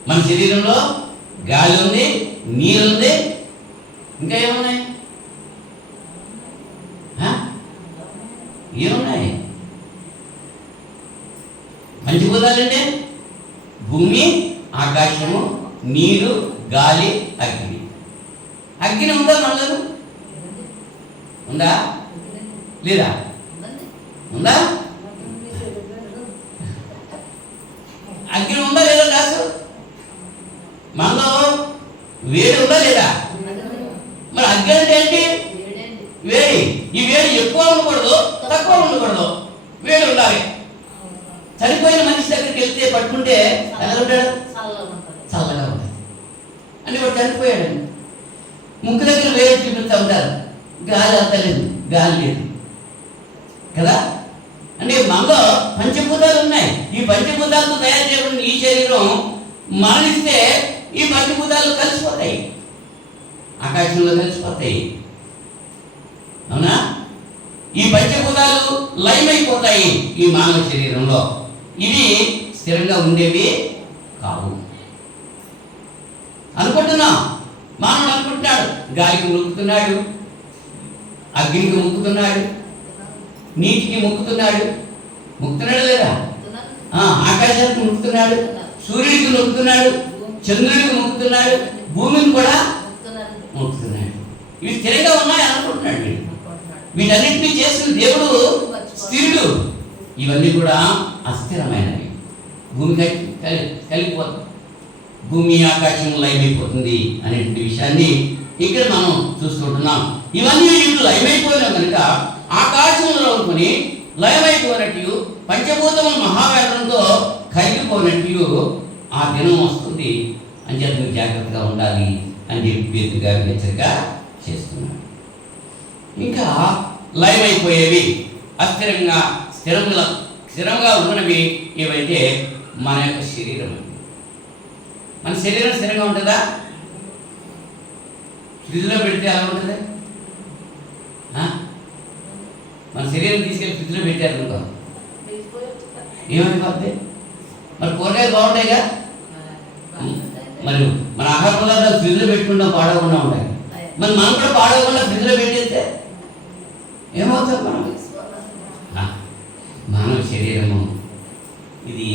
మన శరీరంలో గాలి ఉంది, నీరు ఉంది, ఇంకా ఏమున్నాయి? ఏమున్నాయి? పంచభూతాలంటే భూమి, ఆకాశము, నీరు, గాలి, అగ్ని. అగ్ని ఉందా మనలో? ఉందా లేదా? ఉందా? అగ్ని ఉందా లేదా? రాసు మనలో వేడి ఉందా లేదా? మరి అగ్ని అంటే ఏంటి? వేడి. ఈ వేడి ఎక్కువ ఉండకూడదు, తక్కువ ఉండకూడదు, వేడి ఉండాలి. చనిపోయిన మనిషి దగ్గరికి వెళ్తే పట్టుకుంటే ఎలా ఉంటాడు? చల్లగా ఉంటాడు. అంటే వాడు చనిపోయాడు. ముక్కు దగ్గర వేడి చూపిస్తూ ఉంటారు, గాలి అంతలేదు, గాలి లేదు కదా. అంటే మనలో పంచభూతాలు ఉన్నాయి. ఈ పంచభూతాలతో తయారు చేయబడిన ఈ శరీరం మరణిస్తే ఈ పంచభూతాలు కలిసిపోతాయి, ఆకాశంలో కలిసిపోతాయి. అవునా? ఈ పంచభూతాలు లయమైపోతాయి ఈ మానవ శరీరంలో. ఇవి స్థిరంగా ఉండేవి కావు అనుకుంటున్నాం. మానవుడు అనుకుంటున్నాడు, గాలికి మొక్కుతున్నాడు, అగ్నికి మొక్కుతున్నాడు, నీటికి మొక్కుతున్నాడు. మొక్కుతున్నాడు లేదా? ఆకాశానికి మొక్కుతున్నాడు, సూర్యుడికి మొక్కుతున్నాడు, చంద్రుడికి మొక్కుతున్నాడు, భూమిని కూడా మొక్కుతున్నాడు. ఇవి స్థిరంగా ఉన్నాయి అనుకుంటున్నాడు. వీటన్నింటినీ చేసిన దేవుడు స్థిరుడు. ఇవన్నీ కూడా అస్థిరమైనవి. భూమి కలిగిపోతుంది, భూమి ఆకాశం లయమైపోతుంది అనేటువంటి విషయాన్ని ఇక్కడ మనం చూసుకుంటున్నాం. ఇవన్నీ వీళ్ళు లయమైపోయినా కనుక ఆకాశంలో కొని లయమైపోయినట్టు పంచభూతముల మహావేదంతో కరిగిపోయినట్టు ఆ దినం వస్తుంది అని చెప్పి మీరు జాగ్రత్తగా ఉండాలి అని చెప్పి పేతురు గారు హెచ్చరిక చేస్తున్నాడు. ఇంకా లయమైపోయేవి, అస్థిరంగా స్థిరంగా ఉన్నవి ఏవైతే మన యొక్క శరీరం. మన శరీరం స్థిరంగా ఉంటుందా? ఫ్రిడ్జ్లో పెడితే ఎలా ఉంటుంది? మన శరీరం తీసుకెళ్ళి ఫ్రిడ్జ్లో పెట్టారనుకో ఏమైపోద్ది? మరి కూరగాయలు బాగుంటాయిగా. మరి మన ఆహార పదార్థాలు ఫ్రిడ్జ్లో పెట్టుకుంటాం, పాడవకుండా ఉంటాయి. మరి మనం కూడా పాడవకుండా ఫ్రిడ్జ్లో పెట్టేస్తే ఏమవుతుంది? మానవ శరీరము ఇది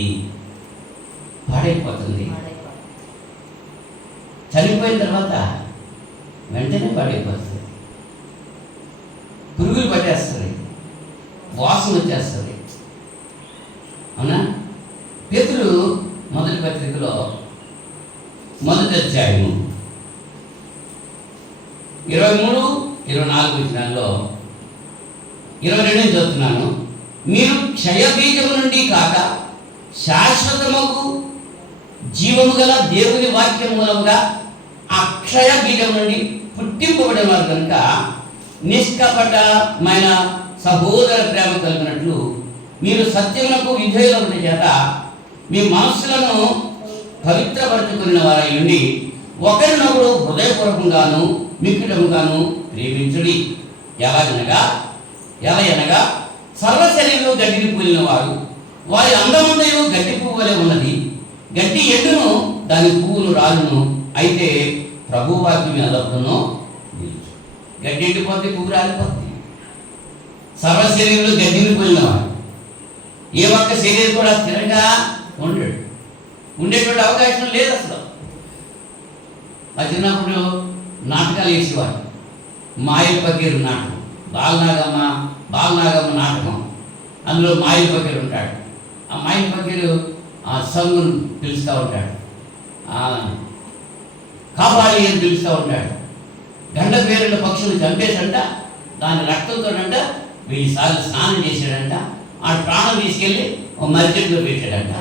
పాడైపోతుంది. చనిపోయిన తర్వాత వెంటనే పాడైపోతుంది, పురుగులు పట్టేస్తుంది, వాసన వచ్చేస్తుంది. అవునా? పేతురు మొదటి పత్రికలో మొదటి అధ్యాయము 23-24 వచనాల్లో 22 చదువుతున్నాను. మీరు క్షయబీజము నుండి కాక శాశ్వతముకు జీవము గల దేవుని వాక్యం మూలముగా అక్షయ బీజం నుండి పుట్టింపబడిన వారు కనుక నిష్కపటమైన సహోదర ప్రేమ కలిగినట్లు మీరు సత్యమునకు విధేయులైన చేత మీ మనస్సులను పవిత్రపరచుకున్న వారై ఉండి ఒకరినొకరు హృదయపూర్వకంగాను మిక్కుటముగాను ప్రేమించుడి. ఎలయనగా సర్వశరీరంలో గడ్డిని పూలిన వారు వారి అందముండయు గడ్డి పువ్వు వలె ఉన్నది. గడ్డి ఎండును, దాని పువ్వులు రాలును, అయితే ప్రభు వాక్యం ఎల్లప్పుడూ నిలుచు. గడ్డి ఎండిపోతే పువ్వు రాలిపోతుంది. సర్వశరీరంలో గడ్డిని పూలినవాడు ఏ ఒక్క శరీరం కూడా స్థిరంగా ఉండేటువంటి అవకాశం లేదు అసలు. మా చిన్నప్పుడు నాటకాలు వేసేవాడు. మాయల పకీరు నాటకం, బాలనాగమ్మ నాటకం. అందులో మాయల పకీరు ఉంటాడు. ఆ మాయల పకీరు ఆ సంగును పిలుస్తూ ఉంటాడు, కాపాడి అని పిలుస్తూ ఉంటాడు. గండ పేరున్న పక్షులు చంపేసంట, దాని రక్తంతో 1000 సార్లు స్నానం చేశాడంట. ఆ ప్రాణం తీసుకెళ్ళి ఒక మర్చెట్లో పెట్టాడంట.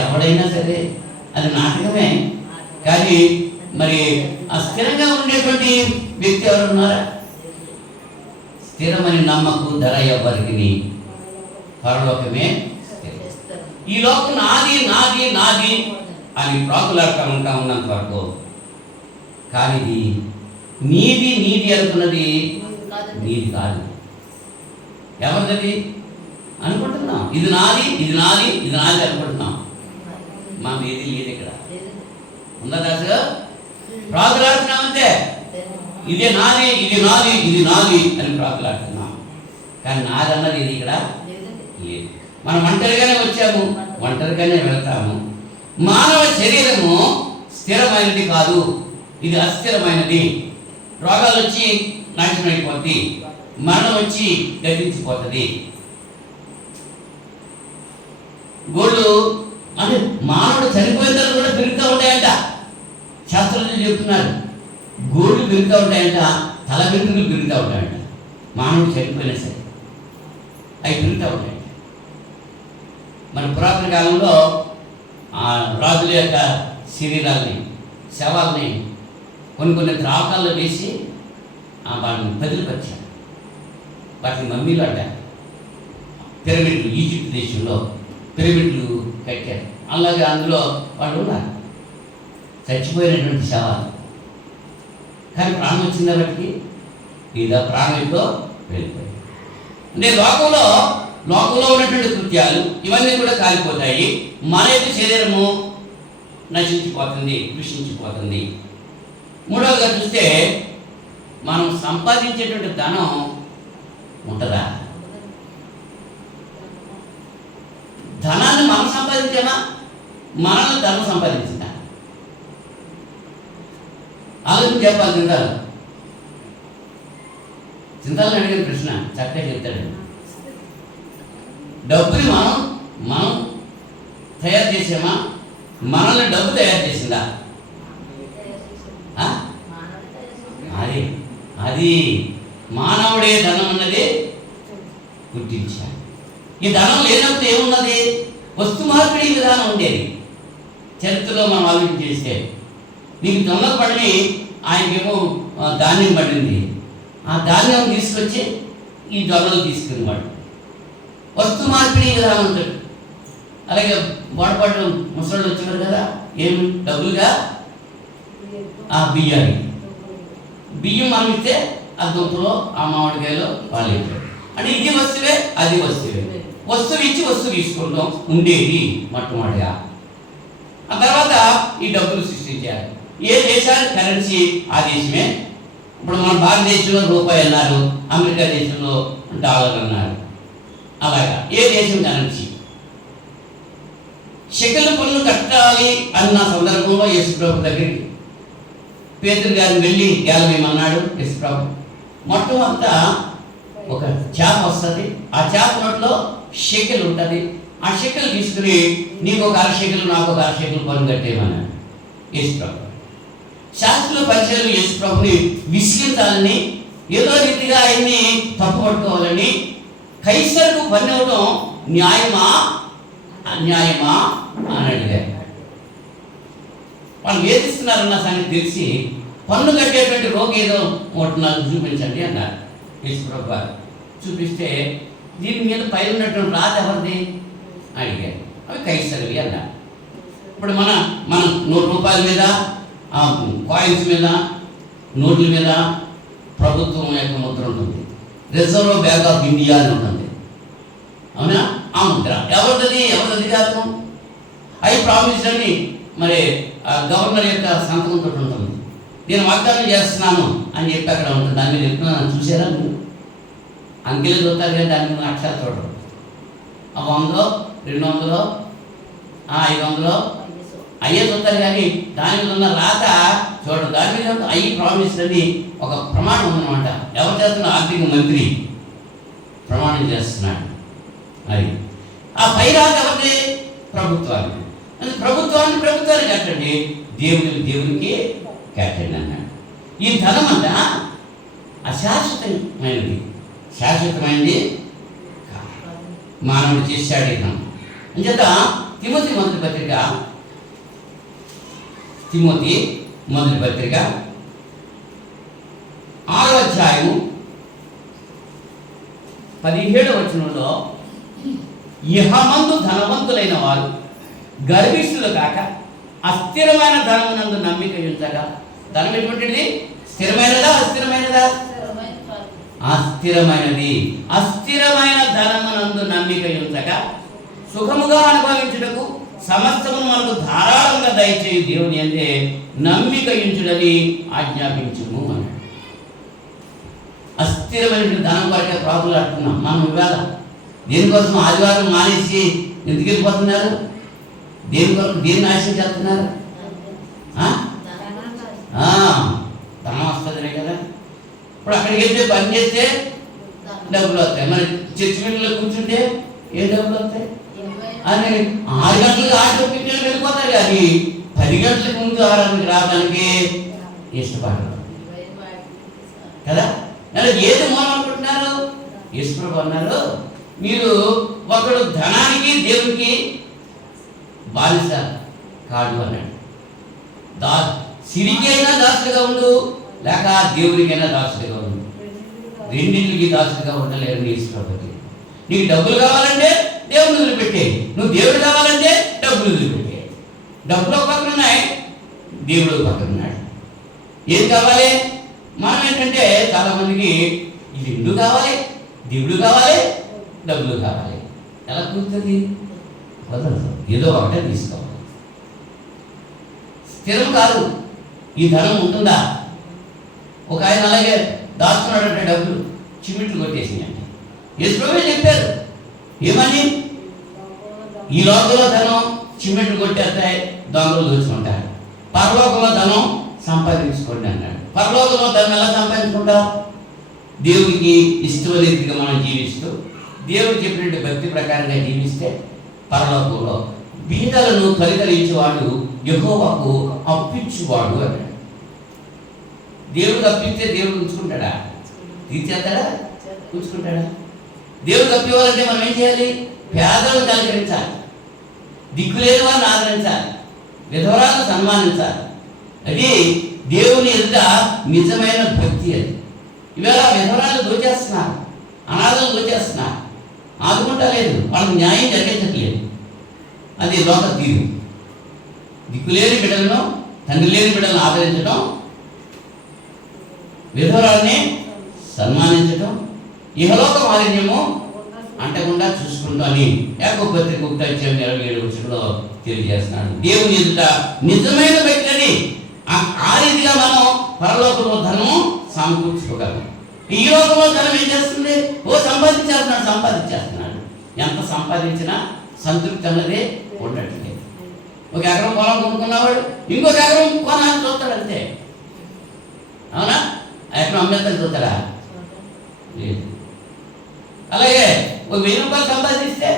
ఎవడైనా సరే అది నాటకమే, కానీ మరి ఆ స్థిరంగా ఉండేటువంటి వ్యక్తి ఎవరున్నారా? స్థిరమని నమ్మకు ధర ఎవరికి, పరలోకమే. ఈ లోకం నాది నాది నాది అని ప్రాకులాడుతూ ఉంటా ఉన్నంత వరకు, కానీ ఇది నీది నీది అనుకున్నది నీది కాదు. ఎవరిది అనుకుంటున్నాం? ఇది నాది ఇది నాది ఇది నాది అనుకుంటున్నాం. మాకు ఏది లేదు ఇక్కడ. ఉందా దాసుగా? ప్రాకులాడుతున్నామంతే, ఇదే నాది ఇది నాది ఇది నాది అని ప్రాకులాడుతున్నాం. కానీ నాదన్నది ఇది ఇక్కడ లేదు. మనం ఒంటరిగానే వచ్చాము, ఒంటరిగానే వెళ్తాము. మానవ శరీరము స్థిరమైనది కాదు, ఇది అస్థిరమైనది. రోగాలు వచ్చి నాశనమైపోద్ది, మరణం వచ్చి గతించిపోతుంది. గోళ్ళు అంటే మానవుడు చనిపోయిన తర్వాత కూడా పెరుగుతూ ఉంటాయంట. శాస్త్రజ్ఞులు చెప్తున్నారు, గోళ్ళు పెరుగుతూ ఉంటాయంట, తల వెంట్రుకలు పెరుగుతూ ఉంటాయంట. మానవుడు చనిపోయినా సరే అవి పెరుగుతూ ఉంటాయంట. మన పురాతన కాలంలో రాజుల యొక్క శరీరాల్ని, శవాల్ని కొన్ని ద్రావకాల్లో వేసి వాటిని పదిలిపరిచారు. వాటిని మమ్మీలు అంటారు. పిరమిడ్లు, ఈజిప్ట్ దేశంలో పిరమిడ్లు కట్టారు. అలాగే అందులో వాళ్ళు ఉన్నారు, చచ్చిపోయినటువంటి శవాలు. కానీ ప్రాణం వచ్చింది వాటికి, ఇదా ప్రాణంతో వెళ్ళిపోయింది. అంటే లోకంలో ఉన్నటువంటి కృత్యాలు ఇవన్నీ కూడా కాలిపోతాయి. మన యొక్క శరీరము నశించిపోతుంది, కృషించిపోతుంది. మూడవగా చూస్తే మనం సంపాదించేటువంటి ధనం ఉంటుందా? ధనాన్ని మనం సంపాదించామా, మనల్ని ధనం సంపాదించిందా? ఆలోచన చెప్పాలి. చింతాలని అడిగిన ప్రశ్న చక్కగా చెప్తాడు. డబ్బుని మనం తయారు చేసామా, మనల్ని డబ్బు తయారు చేసిందా? అది మానవుడే ధనం అన్నది గుర్తించాలి. ఈ ధనం లేనప్పుడు ఏమున్నది? వస్తు మార్పిడి విధానం ఉండేది. చరిత్రలో మనం ఆలోచన చేస్తే, నీకు దొంగ పడిని ఆయనకేమో ధాన్యం పడింది, ఆ ధాన్యం తీసుకొచ్చి ఈ దొంగలు తీసుకునేవాడు. వస్తు మార్పిడి విధానం ఉంటుంది. అలాగే వాడపాటు ముసళ్ళు వచ్చేవారు కదా, ఏమి డబ్బులుగా ఆ బియ్యం మనం ఇస్తే ఆ దుంపలో ఆ మామిడికాయలో వాళ్ళు ఇచ్చారు. అంటే ఇది వస్తువే అది వస్తువే, వస్తువు ఇచ్చి వస్తువు తీసుకుంటాం ఉండేది మొట్టమొదటిగా. ఆ తర్వాత ఈ డబ్బులు సృష్టించారు. ఏ దేశానికి కరెన్సీ ఆ దేశమే. ఇప్పుడు మన భారతదేశంలో రూపాయి అన్నారు, అమెరికా దేశంలో డాలర్ అన్నారు. అలాగా ఏ దేశం కరెన్సీ. షెకెల్ పన్ను కట్టాలి అన్న సందర్భంలో యేసుప్రభు దగ్గరికి పేతురు గారిని వెళ్ళి గేలమేమన్నాడు యేసుప్రభు. మొట్టమొదట ఒక చేప వస్తుంది, ఆ చేప నోట్లో షెకెల్ ఉంటుంది. ఆ షెకెల్ తీసుకుని నీకు ఒక అరషెకెల్ నాకు ఒక అరషెకెల్ పన్ను కట్టేయమన్నాడు యేసుప్రభు. శాస్త్రుల పరిచయాలు యేసుప్రభుని విసిగించాలని, ఏదో రీతిగా ఆయన్ని తప్పుపట్టుకోవాలని, కైసరుకు పన్ను ఇవ్వడం న్యాయమా అన్యాయమా అని అడిగారు. వాళ్ళు వేధిస్తున్నారన్న సంగతి తెలిసి పన్ను కట్టేటువంటి రోగి ఏదో ఒకటి నాకు చూపించండి అన్నారు యేసుప్రభు గారు. చూపిస్తే దీని మీద పైన ఉన్నటువంటి రాత ఎవరిది అడిగారు. అవి కైసరివి అన్నారు. ఇప్పుడు మన 100 రూపాయల మీద, కాయిన్స్ మీద, నోట్ల మీద ప్రభుత్వం యొక్క ముద్ర ఉంటుంది. రిజర్వ్ బ్యాంక్ ఆఫ్ ఇండియా అని ఉంటుంది, అవునా? ఆ ముద్ర ఎవరిది కాదు. అవి ప్రామిస్ అని మరి గవర్నర్ యొక్క సంతకంతో ఉంటుంది. నేను వాగ్దానం చేస్తున్నాను అని చెప్పి అక్కడ ఉంటుంది. దాని మీద చెప్తున్నాను, చూసారా? అంకెలు చూస్తారు కానీ దాని మీద అక్షరాలు చూడరు. 100, 200, 500 అయ్యే చూస్తారు కానీ దాని మీద ఉన్న రాత చూడరు. దాని మీద అయ్యి ప్రామిస్ అని ఒక ప్రమాణం ఉందన్నమాట. ఎవరు చేస్తున్నారు? ఆర్థిక మంత్రి ప్రమాణం చేస్తున్నాడు. అది ఆ పై రాత ఎవరిది? ప్రభుత్వానికి. ప్రభుత్వాన్ని కట్టండి, దేవునికి కట్టండి అన్నాడు. ఈ ధనం అంతా అశాశ్వతమైనది, శాశ్వతమైనది మానవుడు చేశాడు ఈ ధనం. అంచేత తిమోతి మొదటి పత్రిక 6వ అధ్యాయము 17వ వచనంలో, ఇహమందు ధనవంతులైన వారు గర్విష్ఠులు కాక అస్థిరమైన ధనమునందు నమ్మిక ఉంచగా. ధనం ఎటువంటిది? స్థిరమైనదా అస్థిరమైనదా? అస్థిరమైనది. అస్థిరమైన ధనమునందు నమ్మిక ఉంచగా సుఖముగా అనుభవించుటకు సమస్తమును మనకు ధారాళంగా దయచేయి దేవుని అందే నమ్మిక ఉంచుడని ఆజ్ఞాపించుము అన్నాడు. అస్థిరమైన ధనం కొరకే ప్రాబ్లం అంటున్నాం మనం ఇవాళ. దేనికోసం ఆదివారం మానేసి ఎందుకు వెళ్ళిపోతున్నారు? దేని కొరకు దేన్ని ఆశ చేస్తున్నారు? ధనం వస్తుందనే కదా. ఇప్పుడు అక్కడికి వెళ్తే పని చేస్తే డబ్బులు వస్తాయి, మరి చర్చి మీటింగ్లో కూర్చుంటే ఏ డబ్బులు వస్తాయి అని 6 గంటలకు ఆటో పిల్లలు వెళ్ళిపోతారు, కానీ 10 గంటలకు ముందు ఆరాధనకి రావడానికి ఇష్టపడరు కదా. ఏది మూలం అనుకుంటున్నారు? యేసుప్రభు అన్నారు, మీరు ఒకడు ధనానికి దేవునికి బానిస కాడు అన్నాడు. సిరికైనా దాసులుగా ఉండు, లేక దేవుడికైనా దాసులుగా ఉండు. రెండింటికి దాసులుగా ఉండలేరు నీ యేసుప్రభుకి. నీకు డబ్బులు కావాలంటే దేవుని వదిలిపెట్టే, నువ్వు దేవుడు కావాలంటే డబ్బులు వదిలిపెట్టే. డబ్బులు ఒక పక్కన ఉన్నాయి, దేవుడు ఒక పక్కన ఉన్నాడు. ఏది కావాలి? మనం ఏంటంటే చాలామందికి ఇది ఇల్లు కావాలి, దేవుడు కావాలి, డబ్బులు కావాలి. ఎలా కుదురుతుంది? వదలదు, ఏదో ఒకటే తీసుకోవాలి. స్థిరం కాదు. ఈ ధనం ఉంటుందా? ఒక ఆయన అలాగే దాచుకున్నాడంటే డబ్బులు చిమిట్లు కొట్టేసినాయండి. యేసుప్రభువే చెప్పారు ఏమని? ఈ లోకంలో ధనం చిమిట్లు కొట్టేస్తాయి, దొంగలు దోచుకుంటారు. పరలోకంలో ధనం సంపాదించుకోండి అన్నాడు. పరలోకంలో ధనం ఎలా సంపాదించుకుంటాం? దేవుడికి ఇష్టమైన రీతిగా మనం జీవిస్తూ, దేవుడు చెప్పినట్టు భక్తి ప్రకారంగా జీవిస్తే పరలోకంలో బీదలను కరికరించేవాడు యెహోవాకు అప్పించువాడు అన్నాడు. దేవుడు అప్పిస్తే దేవుడు ఉంచుకుంటాడా? తీర్చేస్తాడా? ఉంచుకుంటాడా? దేవుడు అప్పివ్వాలంటే మనం ఏం చేయాలి? పేదలను కలకరించాలి, దిక్కులేని వారిని ఆదరించాలి, విధవరాలను సన్మానించాలి. అది దేవుని ఎదుట నిజమైన భక్తి. అది ఇవాళ విధవరాలు దోచేస్తున్నారు, అనాథలు దోచేస్తున్నారు, ఆదుకుంటా లేదు, వాళ్ళకి న్యాయం జరిగించట్లేదు. అది లోక తీరు. దిక్కులేని బిడ్డలను, తండ్రి లేని బిడ్డలను ఆదరించడం, విధవరాలని సన్మానించడం, ఇహలోక మాలిన్యము అంటకుండా చూసుకుంటాం అని యాకోబు పత్రిక 1:27 తెలియజేస్తున్నాడు. దేవుని ఎదుట నిజమైన వ్యక్తిని ఆ రీతిగా మనం పరలోకంలో ధనము సమకూర్చుకోగలం. ఈ లోకంలో ధనం ఏం చేస్తుంది? సంపాదించేస్తున్నాడు. ఎంత సంపాదించినా సంతృప్తి అన్నదే ఉండట్లేదు. 1 ఎకరం పొలం కొనుక్కున్నవాడు ఇంకొక ఎకరం కొనాలని చూస్తాడు అంతే. అవునా? ఆ ఎకరం అమ్మేద్దని చూస్తాడా? లేదు. అలాగే 1000 రూపాయలు సంపాదిస్తే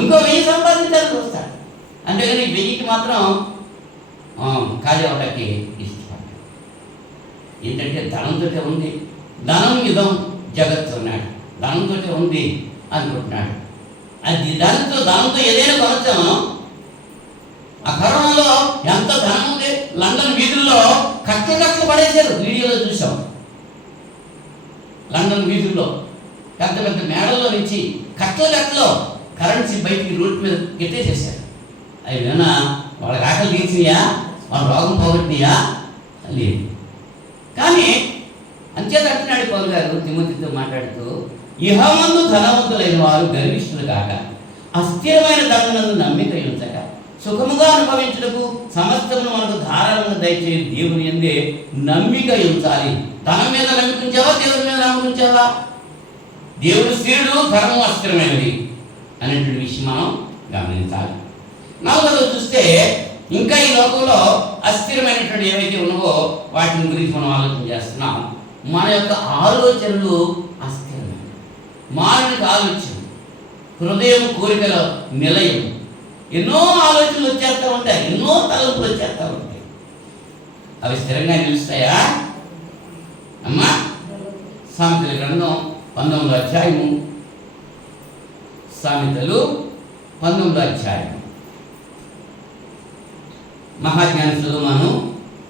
ఇంకో 1000 సంపాదించాలని చూస్తాడు. అంతేగాని 1000కి మాత్రం ఖాళీ అవటానికి ఇష్టపడ్డాడు. ఏంటంటే ధనంతో ఉంది, ధనం యుధం జగత్తు అన్నాడు, ధనంతో ఉంది అనుకుంటున్నాడు. అది ధనంతో ఏదైనా కొనొచ్చామో. ఆ కరోనాలో ఎంత ధనం ఉంది, లండన్ వీధుల్లో కట్టలు పడేశారు, వీడియోలో చూసాం. లండన్ వీధుల్లో పెద్ద పెద్ద మేడల్లో నుంచి కట్టలో కరెన్సీ బయటికి రోడ్డు మీద ఎత్తేసేసారు. అవి ఏమైనా వాళ్ళకి ఆకలి తీర్చినాయా, వాళ్ళ రోగం పోగొట్టినాయా? లేదు. కానీ అంచేత అంటున్నాడు పౌలు గారు తిమోతితో మాట్లాడుతూ, ఇహమందు ధనవంతులైన వారు గర్విష్ఠులు కాక అస్థిరమైన ధనమునందు నమ్మిక ఉంచక సుఖముగా అనుభవించుటకు సమస్తమును మనకు ధారాళంగా దయచేసి దేవుని యందే నమ్మిక ఉంచాలి. ధనం మీద నమ్మిక ఉంచావా, దేవుని మీద నమ్మిక ఉంచావా? దేవుడు స్థిరుడు, ధర్మం అస్థిరమైనది అనేటువంటి విషయం మనం గమనించాలి. 4వది చూస్తే ఇంకా ఈ లోకంలో అస్థిరమైనటువంటి ఏవైతే ఉన్నావో వాటిని గురించి మనం ఆలోచన చేస్తున్నాం. మన యొక్క ఆలోచనలు అస్థిరమైనవి. మానవునికి ఆలోచన, హృదయం, కోరికల నిలయం. ఎన్నో ఆలోచనలు వచ్చేస్తూ ఉంటాయి, ఎన్నో తలంపులు వచ్చేస్తూ ఉంటాయి. అవి స్థిరంగా నిలుస్తాయా అమ్మా? సామెతల గ్రంథం 19వ అధ్యాయము, సామెతలు 19వ అధ్యాయం. మహాజ్ఞాని సొలొమోను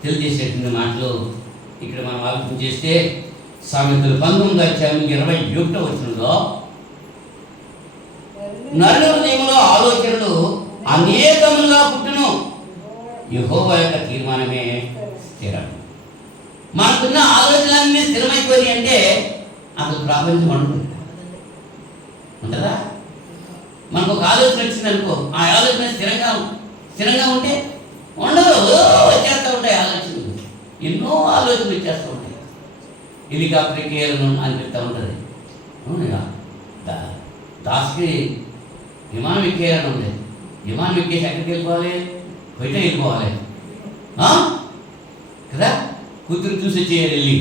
తెలియజేసేటువంటి మాటలు ఇక్కడ మనం ఆలోచన చేస్తే, సామెతలు 19వ అధ్యాయం 21వ వచనంలో, నరుని హృదయంలో ఆలోచనలు అనేకములుగా పుట్టును, యెహోవా యొక్క తీర్మానమే స్థిరం. మనకున్న ఆలోచనలన్నీ స్థిరమైపోయి అంటే అసలు ప్రపంచం ఉంటుందా? మనకు ఒక ఆలోచన వచ్చిందనుకో, ఆ ఆలోచన స్థిరంగా ఉంటే ఉండదు. వచ్చేస్తూ ఉంటాయి ఆలోచనలు, ఎన్నో ఆలోచనలు వచ్చేస్తూ ఉంటాయి. హెలికాప్టర్ ఎక్కేయాలను అనిపిస్తూ ఉంటుంది. అవునుగా, దాస్కి విమానం ఎక్కేయాలని ఉంది. విమానం ఎక్కేసి ఎక్కడికి వెళ్ళిపోవాలి? బయట వెళ్ళిపోవాలి కదా. కూతురు చూసి వచ్చేయాలి వెళ్ళి,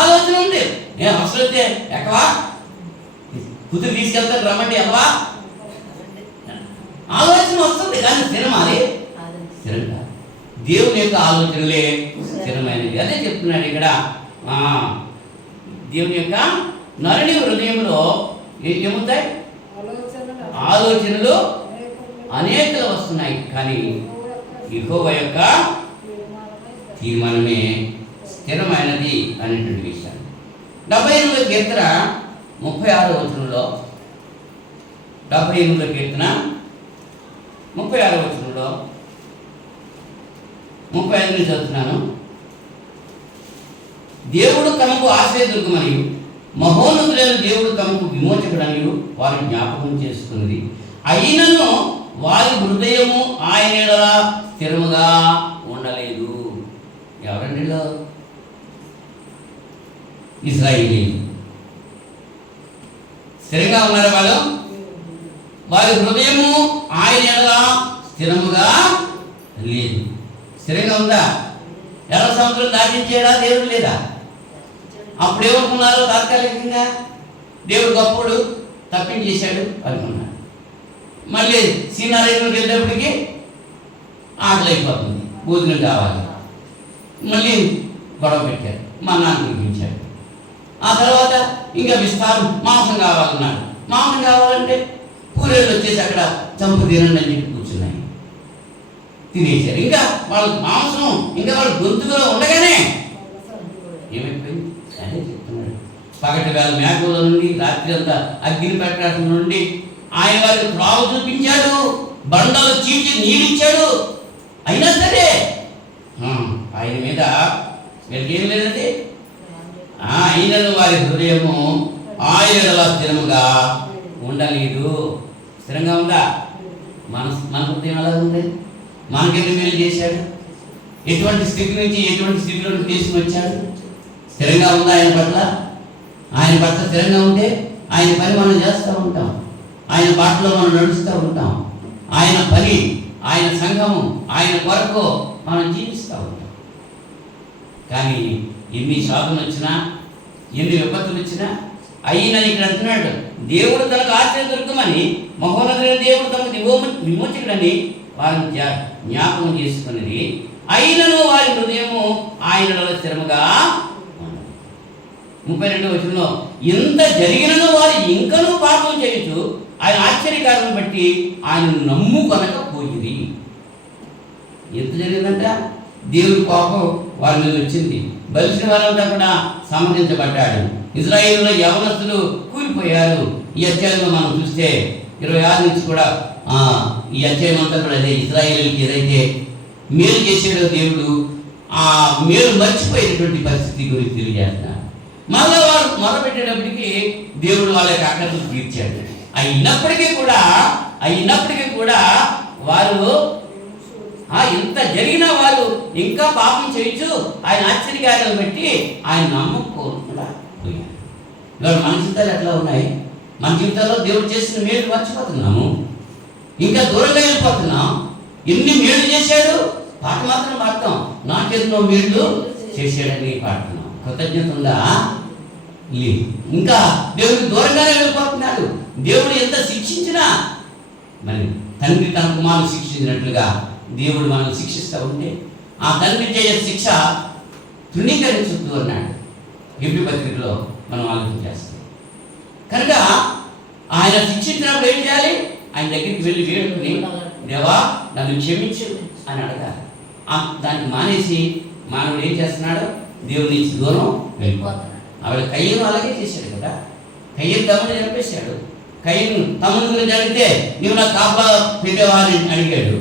ఆలోచన ఉంది. నేను అవసరం అయితే ఎక్కవా, కూతురు తీసుకెళ్తాను రమ్మంటే ఎక్కవా, ఆలోచన వస్తుంది. కానీ స్థిరమాలి, స్థిరంగా దేవుని యొక్క ఆలోచనలే స్థిరమైనది. అదే చెప్తున్నాడు ఇక్కడ. దేవుని యొక్క నరుని హృదయంలో ఏముంటాయి? ఆలోచనలు అనేకలు వస్తున్నాయి, కానీ యెహోవా యొక్క తీర్మానమే స్థిరమైనది అనేటువంటి విషయం. 78వ కీర్తన 36వ వచనంలో, 78వ కీర్తన 36వ వచనంలో 35 చదువుతున్నాను. దేవుడు తమకు ఆశ్రయదుర్గమని, మహోన్నతులైన దేవుడు తమకు విమోచకుడని వారు జ్ఞాపకం చేసుకున్నది. అయినను వారి హృదయము ఆయన యెడల స్థిరముగా ఉండలేదు. ఎవరండి? ఇశ్రాయేలీయులు స్థిరంగా ఉన్నారు. వారి హృదయము ఆయన యెడల స్థిరముగా లేదు. స్థిరంగా ఉందా? ఎర్ర సముద్రం దాటించేడా దేవుడు? లేదా? అప్పుడు ఏమనుకున్నారు? తాత్కాలికంగా దేవుడు గొప్పడు తప్పించేశాడు అనుకున్నాడు. మళ్ళీ సీనారేణుకి వెళ్ళేప్పటికీ ఆకలి అయిపోతుంది, భోజనం కావాలి. మళ్ళీ గొడవ పెట్టారు, మన్నాన్ని కురిపించాడు. ఆ తర్వాత ఇంకా విస్తారం మాంసం కావాలన్నాడు. మాంసం కావాలంటే కూరేళ్ళు వచ్చేసి అక్కడ చంపు తినండి అని చెప్పి కూర్చున్నాయి, తినేశారు. ఇంకా వాళ్ళ మాంసం ఇంకా వాళ్ళ గొంతులో ఉండగానే ఏమైపోయింది? అదే చెప్తున్నాడు. పగటి వేళ మేకల నుండి రాత్రి అంతా అగ్ని పెట్టడం నుండి ఆయన వారికి త్రావు చూపించాడు, బండలు చీల్చి నీళ్ళిచ్చాడు. అయినా సరే ఆయన మీద వీళ్ళకేం లేదండి. అయినను వారి హృదయము ఆయన స్థిరముగా ఉండలేదు. స్థిరంగా ఉందా? మన హృదయం ఎలా ఉంది? మనకెన్ని మేలు చేశాడు? ఎటువంటి స్థితి నుంచి ఎటువంటి స్థితిలోకి తీసుకుని వచ్చాడు? స్థిరంగా ఉందా ఆయన పట్ల? ఆయన పట్ల స్థిరంగా ఉంటే ఆయన పని మనం చేస్తూ ఉంటాం, ఆయన బాటలో మనం నడుస్తూ ఉంటాం. ఆయన పని, ఆయన సంఘము, ఆయన కొరకు మనం జీవిస్తూ ఉంటాం. కానీ ఎన్ని సాధనలు వచ్చినా, ఎన్ని విపత్తులు వచ్చినా, అయినని ఇక్కడ అంటున్నాడు. దేవుడు తనకు ఆశ్రయ దొరకమని, మహోన్నతుడైన దేవుడు తనకు విమోచకుడని వారిని జ్ఞాపకం చేసుకున్నది. అయినను వారి హృదయము ఆయనలో స్థిరముగా. 32వ వచనంలో, ఇంత జరిగినను వారు ఇంకనూ పాపం చేయొచ్చు, ఆయన ఆశ్చర్యకారం బట్టి ఆయన నమ్ముకొనకపోయింది. ఎంత జరిగిందంట? దేవుడి కోపం వారి మీద వచ్చింది. బలిసిన వారంతా కూడా సమర్థించబడ్డాడు. ఇశ్రాయేలులో యవనస్తులు కూలిపోయారు. ఈ అధ్యాయంలో మనం చూస్తే 26 నుంచి కూడా ఈ అధ్యాయం అంతా కూడా అదే. ఇశ్రాయేలుకి ఏదైతే మేలు చేసాడో దేవుడు, ఆ మేలు మర్చిపోయేటువంటి పరిస్థితి గురించి తెలియజేస్తున్నారు. మళ్ళా వారు మొదలుపెట్టేటప్పటికీ దేవుడు వాళ్ళ యొక్క అక్కర్లు తీర్చాడు. అయినప్పటికీ కూడా వారు ఇంత జరిగినా వారు ఇంకా పాపం చేయొచ్చు, ఆయన ఆశ్చర్యకార్యాలు బట్టి ఆయన నమ్మకోకుండా పోయారు. ఇవాళ మన జీవితాలు ఎట్లా ఉన్నాయి? మన జీవితాల్లో దేవుడు చేసిన మేలు మర్చిపోతున్నాము, ఇంకా దూరంగా వెళ్ళిపోతున్నాం. ఎన్ని మేలు చేశాడు పాట మాత్రం పాడతాం, నాకెన్నో మేళ్ళు చేశాడని పాడుతున్నాం. కృతజ్ఞత ఉందా? లేదు. ఇంకా దేవుడికి దూరంగానే వెళ్ళిపోతున్నాడు. దేవుడు ఎంత శిక్షించినా, మరి తండ్రి తన కుమారుని శిక్షించినట్లుగా దేవుడు మనల్ని శిక్షిస్తూ ఉంటే ఆ తండ్రి చేయ శిక్ష తృణీకరించొద్దు అన్నాడు. హెబ్రీ పత్రికలో మనం ఆలోచన చేస్తాం. కనుక ఆయన శిక్షించినప్పుడు ఏం చేయాలి? ఆయన దగ్గరికి వెళ్ళి వేడుకుని, దేవా నన్ను క్షమించు అని అడగాలి. దానికి మానేసి మానవుడు ఏం చేస్తున్నాడు? దేవుని నుంచి దూరం వెళ్ళిపోతున్నాడు. ఆవిడ కయ్యను అలాగే చేశాడు కదా. కయ్యను తమ్ముడు చంపేశాడు. కయ్యను తమ్ముడు గురించి అడిగితే నీవు నా కాపలా పెట్టేవా అని అడిగాడు.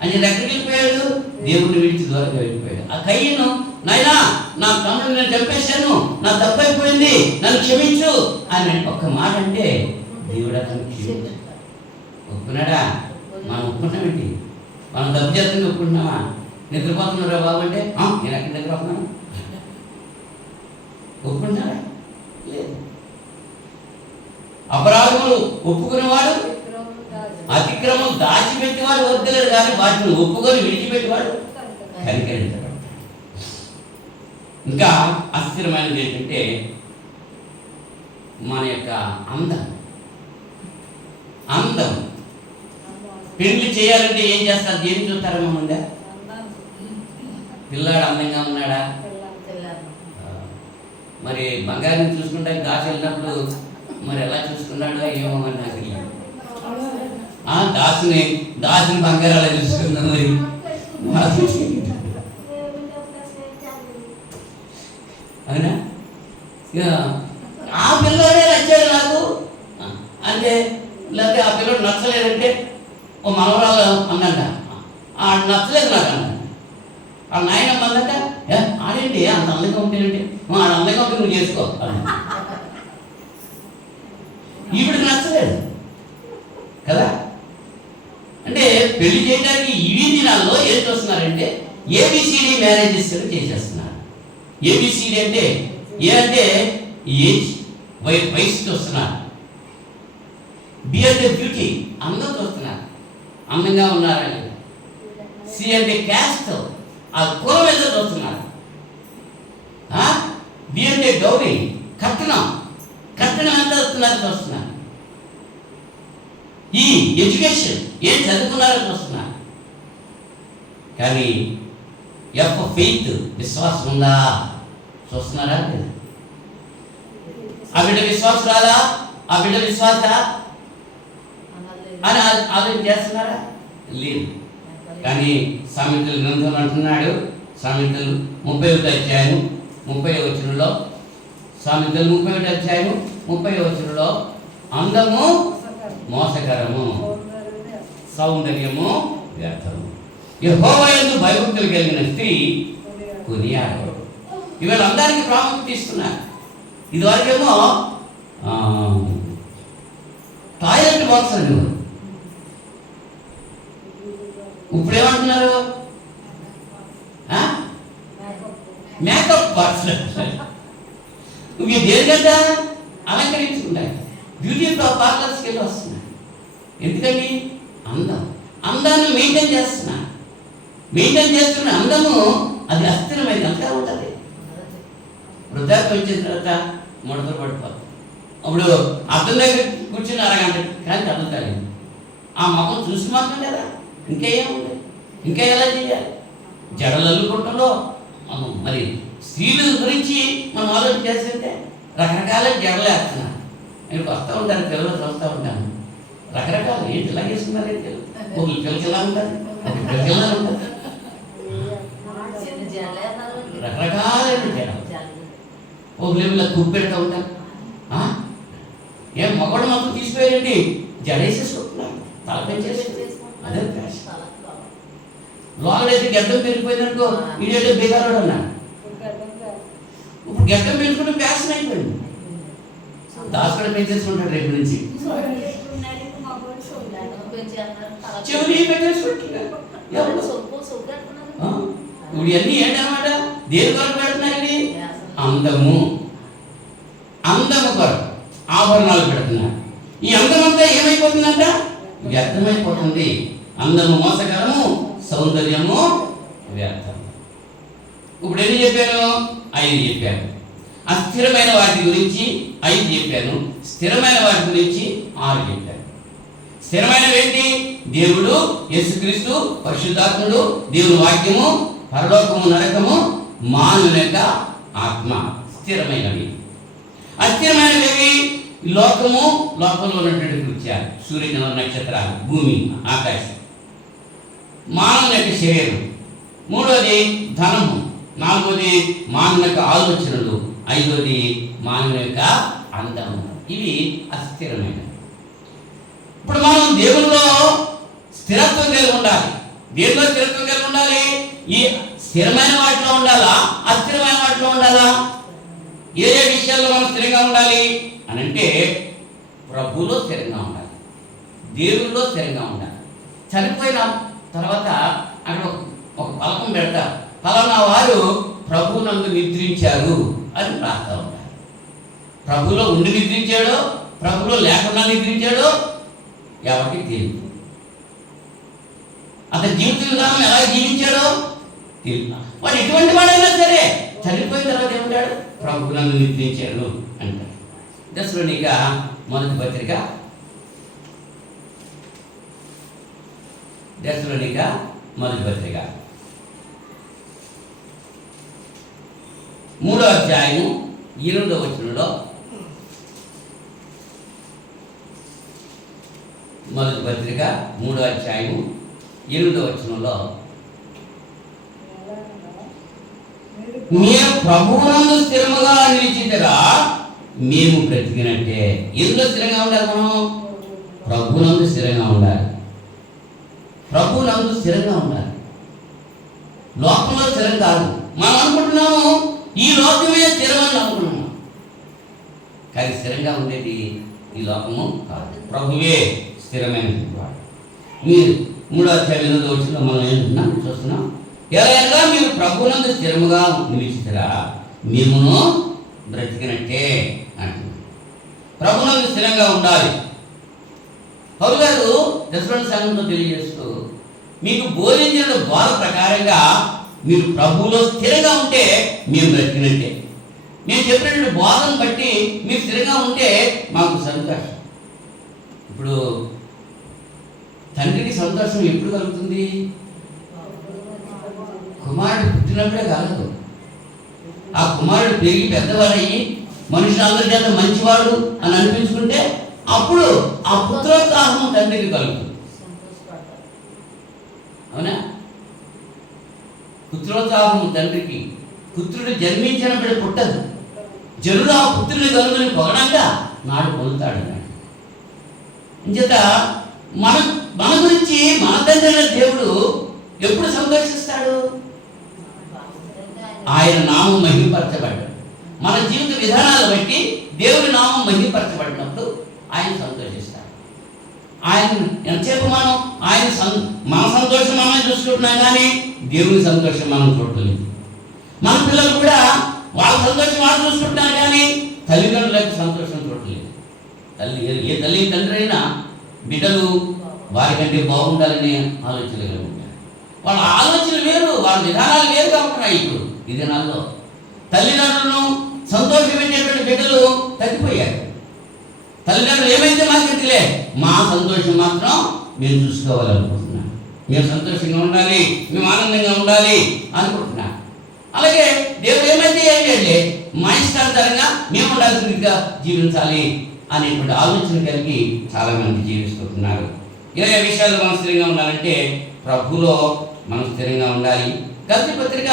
అని ఎక్కడికి వెళ్ళిపోయాడు? దేవుడిని విడిచి దూరంగా వెళ్ళిపోయాడు. ఆ కయ్యను, నాయనా నా తమ్ముడు నేను చంపేశాను, నా తప్పైపోయింది, నన్ను క్షమించు అని ఒక్క మాట అంటే దేవుడు అతను క్షమించు. ఒప్పుకున్నాడా? మనం ఒప్పుకున్నామండి. మనం తప్పు చేస్తుంది ఒప్పుకుంటున్నామా? నిద్రపోతున్నారా బాబు అంటే నేను ఎక్కడ నిద్రపోతున్నాను ఒప్పుకుంటున్నారా? లేదు. అపరాధములు ఒప్పుకునేవాడు, అతిక్రమం దాచిపెట్టేవాడు వద్దలేడు, కానీ వాటిని ఒప్పుకొని విడిచిపెట్టేవాడు కనికరించబడతాడు. ఇంకా అస్థిరమైనది ఏంటంటే మన యొక్క అందం. పెళ్లి చేయాలంటే ఏం చేస్తారు? దేని చూస్తారమ్మా? ముందే పిల్లాడు అందంగా ఉన్నాడా? మరి బంగారం చూసుకుంటే దాచి వెళ్ళినప్పుడు మరి ఎలా చూసుకున్నాడో ఏమో అని నాకు దాసిని బంగారం అలా చూసుకున్నాను. మరి అవునా? ఆ పిల్లడే నచ్చాడు నాకు అంటే, లేకపోతే ఆ పిల్లడు నచ్చలేదంటే ఓ మనవరాలు అన్నట నచ్చలేదు నాకు అన్నాడు. ఆ నాయనమ్మ అందట ఆడేంటి అంత అందంగా ఉంటానంటే ఆడ అందంగా ఉంటే నువ్వు చేసుకో అన్న. ఈవిడికి నచ్చలేదు కదా. అంటే పెళ్లి చేయడానికి ఈ దినాల్లో ఏం చూస్తున్నారంటే ఏబిసిడి మ్యారేజెస్ చేసేస్తున్నారు. ఏబిసిడి అంటే ఏ అంటే ఏజ్, వయసు చూస్తున్నారు. బి అంటే బ్యూటీ, అందం చూస్తున్నారు, అందంగా ఉన్నారని. సి అంటే క్యాస్ట్, ఆ కులం ఏదో చూస్తున్నారు. బి అంటే డౌరీ, కట్నం ఎంత చూస్తున్నారు. ఈ ఎడ్యుకేషన్ ఏం చదువుకున్నారో చూస్తున్నారు. కానీ ఎఫ్ ఫెయిత్, విశ్వాసం ఉందా చూస్తున్నారా? ఆ బిడ్డ విశ్వాసురాలా, ఆ బిడ్డ విశ్వాస అని ఆలోచన చేస్తున్నారా? లేదు. కానీ సామెతల గ్రంథంలో అంటున్నాడు, సామెతలు 31వ అధ్యాయం 30వ వచనంలో, సామెతలు 31వ అధ్యాయం 30వ వచనంలో, అందము మోసకరము, సౌందర్యము వ్యర్థము, యెహోవా యందు భయభక్తులు కలిగిన స్త్రీ కొనియాడబడు. ఇవాళ అందరికి ప్రాముఖ్యత ఇస్తున్నారు. ఇదివరకేమో టాయిలెట్ బాక్స్ అని, ఇప్పుడు ఏమంటున్నారు? Makeup box. ఇవి దేనికంటే అలంకరించుకుంటాయి. బ్యూటీ పార్లర్స్కి వెళ్ళి వస్తున్నాయి. ఎందుకండి? అందాన్ని మెయింటైన్ చేస్తున్నా. అందము అది అస్థిరమైంది, అంతా ఉంటుంది. వృద్ధాప్యం వచ్చిన తర్వాత ముడతలు పడిపోతుంది. అప్పుడు అర్థం దగ్గర కూర్చుని అరగంట కానీ అర్థం కాలేదు. ఆ ముఖం చూసి మాత్రం కదా, ఇంకా ఏముంది, ఇంకా ఎలా చేయాలి? జడలు అల్లుకుంటుందో మరి స్త్రీల గురించి మనం ఆలోచన చేస్తుంటే రకరకాల జడలు వేస్తున్నారు. నేను వస్తూ ఉంటాను, పిల్లలు చూస్తూ ఉంటాను. రకరకాలు ఏంటి ఇలా వేసుకున్నారు, ఒకళ్ళు పిల్లకి ఎలా ఉంటుంది, ఒక పిల్లకి ఎలా ఉంటుంది, రకరకాలైన జడలు. ఒక లెవెల్లో కుప్పెడుతూ ఉంటారు. ఏం మగవాడు మొత్తం తీసిపోయారండి, జడేసేసుకుంటున్నాను, తల పెంచేసి అదే ఫ్యాషన్. లోపలైతే గడ్డం పెరిగిపోయిందనుకో, ఇదేంటో బేగారోడు అన్నాడు. ఇప్పుడు గడ్డం పెంచుకుంటే ఫ్యాషన్ అయిపోయింది. దాసుడు పెంచేసుకుంటాడు రేపు నుంచి. చెవులు పెట్టేసుకుంటున్నారు. ఇప్పుడు ఇవన్నీ ఏంటన్నమాట? దేని కొరకు పెడుతున్నారండి? అందము కొరకు ఆభరణాలు పెడుతున్నారు. ఈ అందమంతా ఏమైపోతుందంట? వ్యర్థమైపోతుంది. అందము మోసకరము, సౌందర్యము వ్యర్థం. ఇప్పుడు ఎన్ని చెప్పాను? 5 చెప్పాను. అస్థిరమైన వాటి గురించి 5 చెప్పాను. స్థిరమైన వాటి గురించి 6 చెప్పాను. స్థిరమైనవి ఏంటి? దేవుడు, యేసుక్రీస్తు, పరిశుద్ధాత్ముడు, దేవుని వాక్యము, పరలోకము, నరకము, మానవుని యొక్క ఆత్మ స్థిరమైనవి. అస్థిరమైనవి ఈ లోకము, లోకంలో ఉన్నటువంటి కృత్యాలు, సూర్యచంద్ర నక్షత్రాలు, భూమి, ఆకాశం, మానవుని యొక్క శరీరం, మూడోది ధనము, నాలుగోది మానవుని యొక్క ఆలోచనలు, ఐదోది మానవుని యొక్క అందము. ఇవి అస్థిరమైనవి. ఇప్పుడు మనం దేవుల్లో స్థిరత్వం కలిగి ఉండాలి. దేవుల్లో స్థిరత్వం కలిగి ఉండాలి. ఈ స్థిరమైన వాటిలో ఉండాలా, అస్థిరమైన వాటిలో ఉండాలా? ఏ విషయాల్లో మనం స్థిరంగా ఉండాలి అని అంటే ప్రభువులో స్థిరంగా ఉండాలి, దేవుల్లో స్థిరంగా ఉండాలి. చనిపోయిన తర్వాత అక్కడ ఒక పలకం పెడతారు, పలానా వారు ప్రభువునందు నిద్రించారు అని రాస్తా ఉంటారు. ప్రభువులో ఉండి నిద్రించాడో, ప్రభువులో లేకుండా నిద్రించాడో ఎవరికి తెలియదు. అతని జీవిత విధానం ఎలా జీవించాడో తెలియదు. వాడు ఎటువంటి వాడైనా సరే చనిపోయిన తర్వాత ఏమంటాడు? ప్రభువునందు నిద్రించాడు అంటాడు. దశలోనిక మొదటి పత్రిక, దశలోనిక మొదటి పత్రిక 3వ అధ్యాయము 8వ వచనంలో, మొదటి పత్రిక 3వ అధ్యాయము 8వ వచనంలో, మేము ప్రభువునందు స్థిరముగా నిలిచితరా మేము బ్రతికినట్టే. ఎందులో స్థిరంగా ఉండాలి? మనం ప్రభువునందు స్థిరంగా ఉండాలి. ప్రభువునందు స్థిరంగా ఉండాలి. లోకంలో స్థిరం కాదు. మనం అనుకుంటున్నాము ఈ లోకమే స్థిరమని అనుకుంటున్నాం, కానీ స్థిరంగా ఉండేది ఈ లోకము కాదు, ప్రభువే స్థిరమైనది. మీరు 3వ అధ్యాయం 8వ వచనంలో మనం ఏమంటున్నాం చూస్తున్నాం. ఎలాగనగా మీరు ప్రభువునందు స్థిరముగా నిలిచితరా మేమును బ్రతికినట్టే అంటున్నాం. ప్రభువునందు స్థిరంగా ఉండాలి. పౌలు గారు దశలోని సంఘంతో తెలియజేస్తూ, మీకు బోధించిన బోధ ప్రకారంగా మీరు ప్రభువులో స్థిరంగా ఉంటే మేము బ్రతికినట్టే. మేము చెప్పినటువంటి బోధను బట్టి మీరు స్థిరంగా ఉంటే మాకు సంతోషం. ఇప్పుడు తండ్రికి సంతోషం ఎప్పుడు కలుగుతుంది? కుమారుడు పుట్టినప్పుడే కలగదు. ఆ కుమారుడు పెరిగి పెద్దవాడయ్యి మనుషులందరి చేత మంచివాడు అని అనిపించుకుంటే అప్పుడు ఆ పుత్రోత్సాహం తండ్రికి కలుగుతుంది. అవునా? పుత్రోత్సాహం తండ్రికి. పుత్రుడు జన్మించినప్పుడు పుట్టదు, జనుడు ఆ పుత్రుని కలుగుని పొగడంగా నాడు పొందుతాడు అన్నాడు. ఇంచేత మన గురించి మన తండ్రి దేవుడు ఎప్పుడు సంతోషిస్తాడు? ఆయన నామం మహిమపరచబడ్డాడు. మన జీవిత విధానాలు బట్టి దేవుడి నామం మహిమపరచబడినప్పుడు ఆయన సంతోషిస్తాడు. ఆయన ఎంతసేపు మనం మన సంతోషం మనమే చూసుకుంటున్నాం, కానీ దేవుని సంతోషం మనం చూడలేదు. మన పిల్లలు కూడా వాళ్ళ సంతోషం వాళ్ళు చూసుకుంటున్నారు, కానీ తల్లిదండ్రులకు సంతోషం చూడలేదు. ఏ తల్లి తండ్రి అయినా బిడ్డలు వారికంటే బాగుండాలనే ఆలోచన కలిగి ఉంటారు. వాళ్ళ ఆలోచనలు వేరు, వాళ్ళ విధానాలు వేరు కాకుంటున్నాయి. ఇప్పుడు ఈ దినాల్లో తల్లిదండ్రులను సంతోషపెట్టేటువంటి బిడ్డలు తగ్గిపోయారు. తల్లిదండ్రులు ఏమైతే మాకు తెలియలే, మా సంతోషం మాత్రం మేము చూసుకోవాలనుకుంటున్నాం. మేము సంతోషంగా ఉండాలి, మేము ఆనందంగా ఉండాలి అనుకుంటున్నాం. అలాగే దేవుడు ఏమైతే ఏంటంటే మా ఇష్టానుసారంగా మేము ఉండాల్సిన రీతిగా జీవించాలి అనేటువంటి ఆలోచన కలిగి చాలామంది జీవిస్తున్నారు. ఏ విషయాలు మనం స్థిరంగా ఉండాలంటే ప్రభులో మనం స్థిరంగా ఉండాలి. గలతీ పత్రిక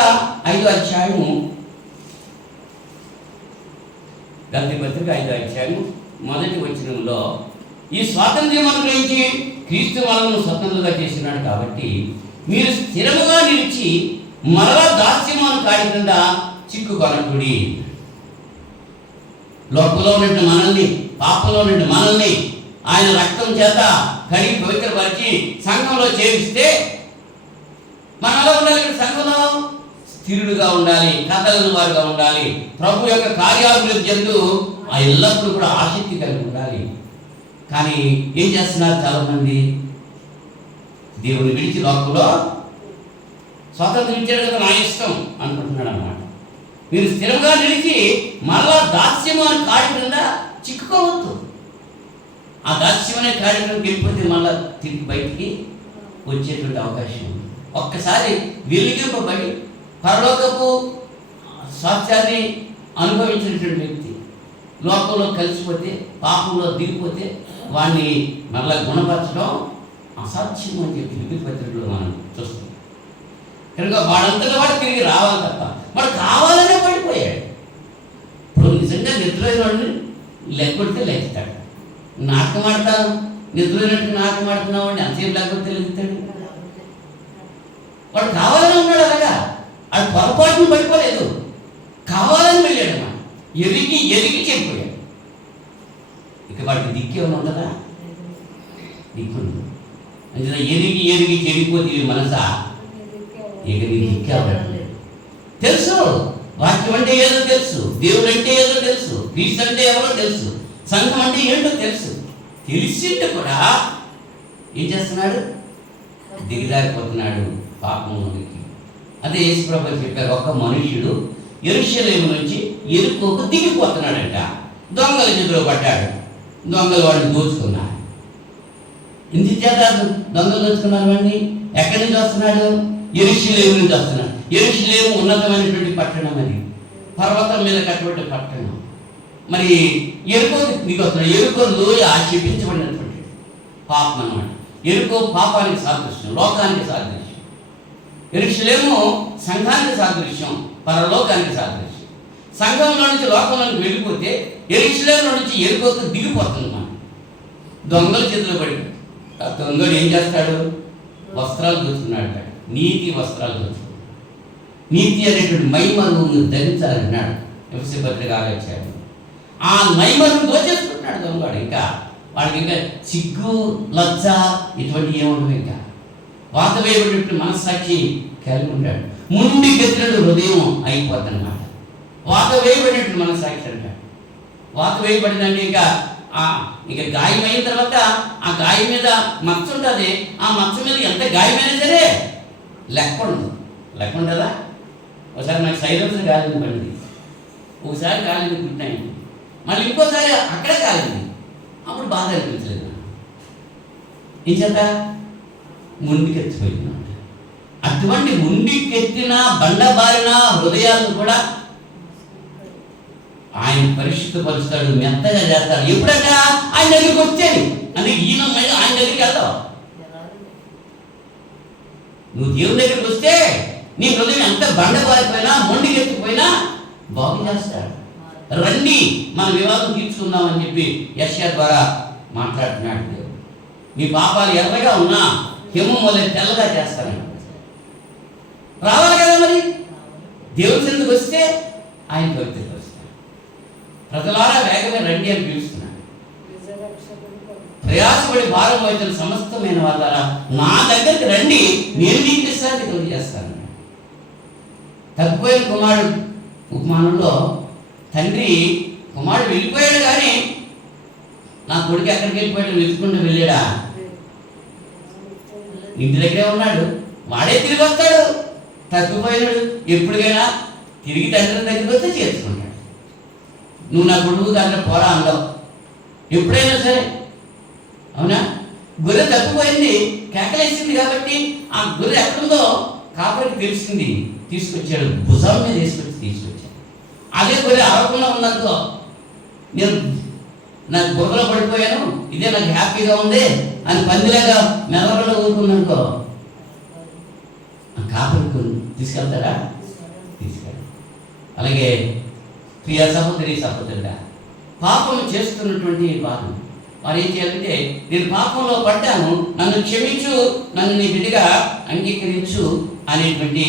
5వ అధ్యాయము, గలతీ పత్రిక 5వ అధ్యాయము మొదటి వచనంలో, ఈ స్వాతంత్ర్యం అనుగ్రహించి క్రీస్తు మనల్ని స్వతంత్రంగా చేసినాడు కాబట్టి మీరు స్థిరముగా నిలిచి మరలా దాస్యమాను కాడి కింద చిక్కుకొనకుడి. లోకంలో ఉన్నట్టు మనల్ని, పాపంలో ఉన్నట్టు మనల్ని ఆయన రక్తం చేత కడిగి పవిత్రపరిచి సంఘంలో చేరిస్తే మనం ఎలా ఉండాలి? సంఘంలో స్థిరుడుగా ఉండాలి, కథలను వారుగా ఉండాలి, ప్రభు యొక్క కార్యాభివృద్ధి చెందు ఆ ఎల్లప్పుడూ కూడా ఆసక్తి కలిగి ఉండాలి. కానీ ఏం చేస్తున్నారు చాలామంది? దేవుని విడిచి లోకంలో స్వాతంత్రం ఇచ్చాడు కదా, నా ఇష్టం అనుకుంటున్నాడు అన్నమాట. మీరు స్థిరంగా నిలిచి మరలా దాస్యము అనే కాడి కింద చిక్కుకోవద్దు. ఆ దాస్యం అనే కాడి కింద వెళ్ళిపోతే మళ్ళా తిరిగి బయటికి వచ్చేటువంటి అవకాశం ఉంది. ఒక్కసారి వెలిగింపబడి పరలోకపు స్వాస్థ్యాన్ని అనుభవించినటువంటి వ్యక్తి లోకంలో కలిసిపోతే, పాపంలో దిగిపోతే వాడిని మళ్ళా గుణపరచడం అసాధ్యం అని చెప్పి ఫిలిప్పీ పత్రికలో మనం చూస్తాం. కనుక వాడంతగా వాడు తిరిగి రావాలి తప్ప వాడు కావాలనే పడిపోయాడు. ఇప్పుడు నిజంగా నిద్రపోయిన వాడిని లెక్కొడితే లెక్కుతాడు. నాటకం ఆడతాను, నిద్రపోయినట్టు నాటకం ఆడుతున్నావు వాడిని అంతసేపు లేకపోతే లెక్కుతాడు. వాడు కావాలని ఉన్నాడు, అలాగా వాడు పొరపాటును పడిపోలేదు, కావాలని వెళ్ళాడు. అన్నమాట ఎరిగి ఎరిగి చెడిపోయాడు. ఇక వాడికి దిక్కేమన్నా ఉంటుందా? దిక్కుంది. అంటే ఎరిగి ఎరిగి చెడిపోతే మనసా ఇక నీ దిక్కేవాడు. తెలుసు వాక్యం అంటే ఏదో తెలుసు, దేవుడు అంటే ఏదో తెలుసు, క్రీస్తు అంటే ఎవరో తెలుసు, సంఘం అంటే ఏంటో తెలుసు. తెలిసింటే కూడా ఏం చేస్తున్నాడు? దిగజారిపోతున్నాడు పాపంలోనికి. అదే యేసుప్రభు చెప్పారు, ఒక మనుష్యుడు యెరూషలేము నుంచి యెరికోకు దిగిపోతున్నాడంట. దొంగల చేతిలో పడ్డాడు. దొంగలు వాడిని దోచుకున్నారు. ఇంటి చేత దొంగలు దోచుకున్నారు. వాడిని ఎక్కడి నుంచి వస్తున్నాడు? యెరూషలేము నుంచి వస్తున్నాడు. యెరూషలేము ఉన్నతమైనటువంటి పట్టణం, అది పర్వతం మీద కట్టబడ్డ పట్టణం. మరి యెరికోకు దిగి వస్తున్నాడు. యెరికో లోయ శపించబడినటువంటి పాపం అన్నమాట. యెరికో పాపానికి సాదృశ్యం, లోకానికి సాదృశ్యం. యెరూషలేము సంఘానికి సాదృశ్యం, పరలోకానికి సాదృశ్యం. సంఘంలో నుంచి లోకంలోకి వెళ్ళిపోతే యెరూషలేములో నుంచి యెరికోకు దిగిపోతుంది. మనం దొంగల చేతిలో పడి ఆ దొంగడు ఏం చేస్తాడు? వస్త్రాలు దోచుకున్నాడు. నీతి వస్త్రాలు దోచుకున్నాడు. నీతి అనేటువంటి మైమను ధరించాలన్నాడు. ఎఫెసీ పత్రిక ఆలోచాడు. ఆ మైమను దోచేసుకుంటున్నాడు దొంగడు. ఇంకా వాడికి ఇంకా సిగ్గు, లజ్జ ఇటువంటి ఏముండవు. ఇంకా వాత వేయబడినటువంటి మనస్సాక్షి కలిగి ఉంటాడు. ముండి గెత్తినట్టు హృదయం అయిపోతుందన్నమాట. వాత వేయబడినట్టు మనస్సాక్షి అంటాడు. వాత వేయబడిందంటే ఇక గాయమైన తర్వాత ఆ గాయం మీద మచ్చ ఉంటుంది. ఆ మచ్చ మీద ఎంత గాయమైనా సరే లెక్క ఉండదు. లెక్క ఉంటుందా? ఒకసారి నాకు సైలెన్స్ కాలింది పడింది, ఒకసారి కాలింది పుట్టినాయి, మళ్ళీ ఇంకోసారి అక్కడే కాలింది. అప్పుడు బాధ అనిపించలేదు. ఏం చేత ముందుకెత్తిపోయింది. అటువంటి ముందుకెత్తిన బండబారిన హృదయాలను కూడా ఆయన పరిశుద్ధపరుస్తాడు, మెత్తగా చేస్తాడు. ఎప్పుడట ఆయన దగ్గరికి వచ్చేది అంటే ఈయన ఆయన దగ్గరికి వెళ్తావు. నువ్వు దేవుని దగ్గరికి వస్తే నీ హృదయం ఎంత బండబారిపోయినా మొండికెత్తిపోయినా బాగు చేస్తాడు. రండి మన వివాదం తీర్చుకుందామని చెప్పి యెషయా ద్వారా మాట్లాడుతున్నాడు. దేవుడు మీ పాపాలు ఎర్రగా ఉన్నా హిమం వలె తెల్లగా చేస్తానని రావాలి కదా. మరి దేవుని చెందుకు వస్తే ఆయన పవిత్రత వస్తాడు. ప్రజలారా వేగమే రండి అని పిలుస్తున్నాడు. ప్రయాసపడి భారం వహించిన సమస్తమైన వాళ్ళ నా దగ్గరికి రండి, నేను మీకు విశ్రాంతి కలిగజేస్తాను. తప్పిపోయిన కుమారుడు ఉపమానంలో తండ్రి కుమారుడు వెళ్ళిపోయాడు, కానీ నా కొడుకు ఎక్కడికి వెళ్ళిపోయాడు వెతుకుంటూ వెళ్ళాడా? ఇంటి దగ్గరే ఉన్నాడు. వాడే తిరిగి వస్తాడు. తప్పిపోయినాడు ఎప్పటికైనా తిరిగి తండ్రి దగ్గరికి వస్తే చేర్చుకుంటాడు. నువ్వు నా కొడుకు దాంట్లో పోరా అందవు ఎప్పుడైనా సరే. అవునా? గొర్రె తప్పిపోయింది, కేకలేసింది కాబట్టి ఆ గొర్రె ఎక్కడుందో కాపరికి తెలిసింది, తీసుకొచ్చాడు. భుజం మీద తీసుకొచ్చాడు. అదే గొర్రె అరవకుండా ఉన్నదో నేను నాకు బుర్రలో పడిపోయాను, ఇదే నాకు హ్యాపీగా ఉంది అని పందిలాగా మెదడులో ఊరుకున్నానుకో, కాపరికి తీసుకెళ్తారా? తీసుకెళ్ళి. అలాగే ప్రియ సహోదరి సహోదరుడా, పాపం చేస్తున్నటువంటి వారు ఏం చేయాలంటే, నేను పాపంలో పడ్డాను, నన్ను క్షమించు, నన్ను నీ బిడ్డగా అంగీకరించు అనేటువంటి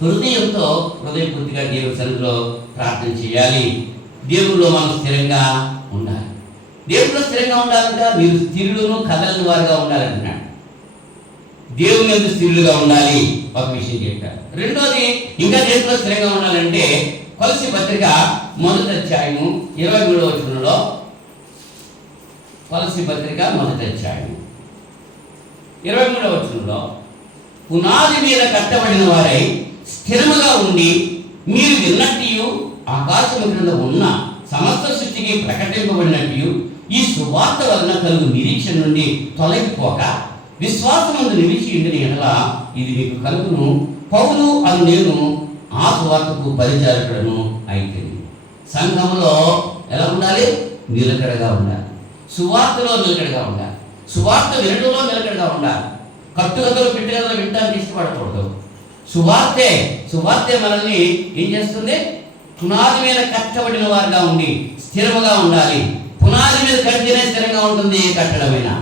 హృదయంతో హృదయపూర్తిగా దేవుని సన్నిధిలో ప్రార్థన చేయాలి. దేవుల్లో మనం స్థిరంగా ఉండాలి. దేవుడిలో స్థిరంగా ఉండాలంటే మీరు స్థిరులను కదలని వారుగా ఉండాలంటున్నాడు. దేవుని యందు స్థిరులుగా ఉండాలి, ఒక విషయం చెప్పారు. రెండోది ఇంకా దేవుడిలో స్థిరంగా ఉండాలంటే కొలస్సీ పత్రిక 1వ అధ్యాయము 23వ వచనంలో, కొలస్సీ పత్రిక 1వ అధ్యాయం 23వ వచనంలో, పునాది మీద కట్టబడిన వారై స్థిరముగా ఉండి మీరు విన్నట్టు ఆకాశము క్రింద ఉన్న సమస్త సృష్టికి ప్రకటింపబడినట్టు ఈ సువార్త వలన కలుగు నిరీక్షణ నుండి తొలగిపోక విశ్వాసమందు నిలిచి ఉండిన ఎడల ఇది మీకు కలుగును. పౌలు అను నేను ఆ సువార్తకు పరిచారకుడను అయితే. సంఘంలో ఎలా ఉండాలి? నిలకడగా ఉండాలి. సువార్తలో నిలకడగా ఉండాలి. సువార్త వినటంలో నిలకడగా ఉండాలి. కట్టుకథలు పిట్టుకథలు వినడానికి ఇష్టపడకూడదు. సువార్తే మనల్ని ఏం చేస్తుంది? పునాది మీద కట్టబడిన వారుగా ఉండి స్థిరముగా ఉండాలి. పునాది మీద కట్టినే స్థిరంగా ఉంటుంది ఏ కట్టడమైనా.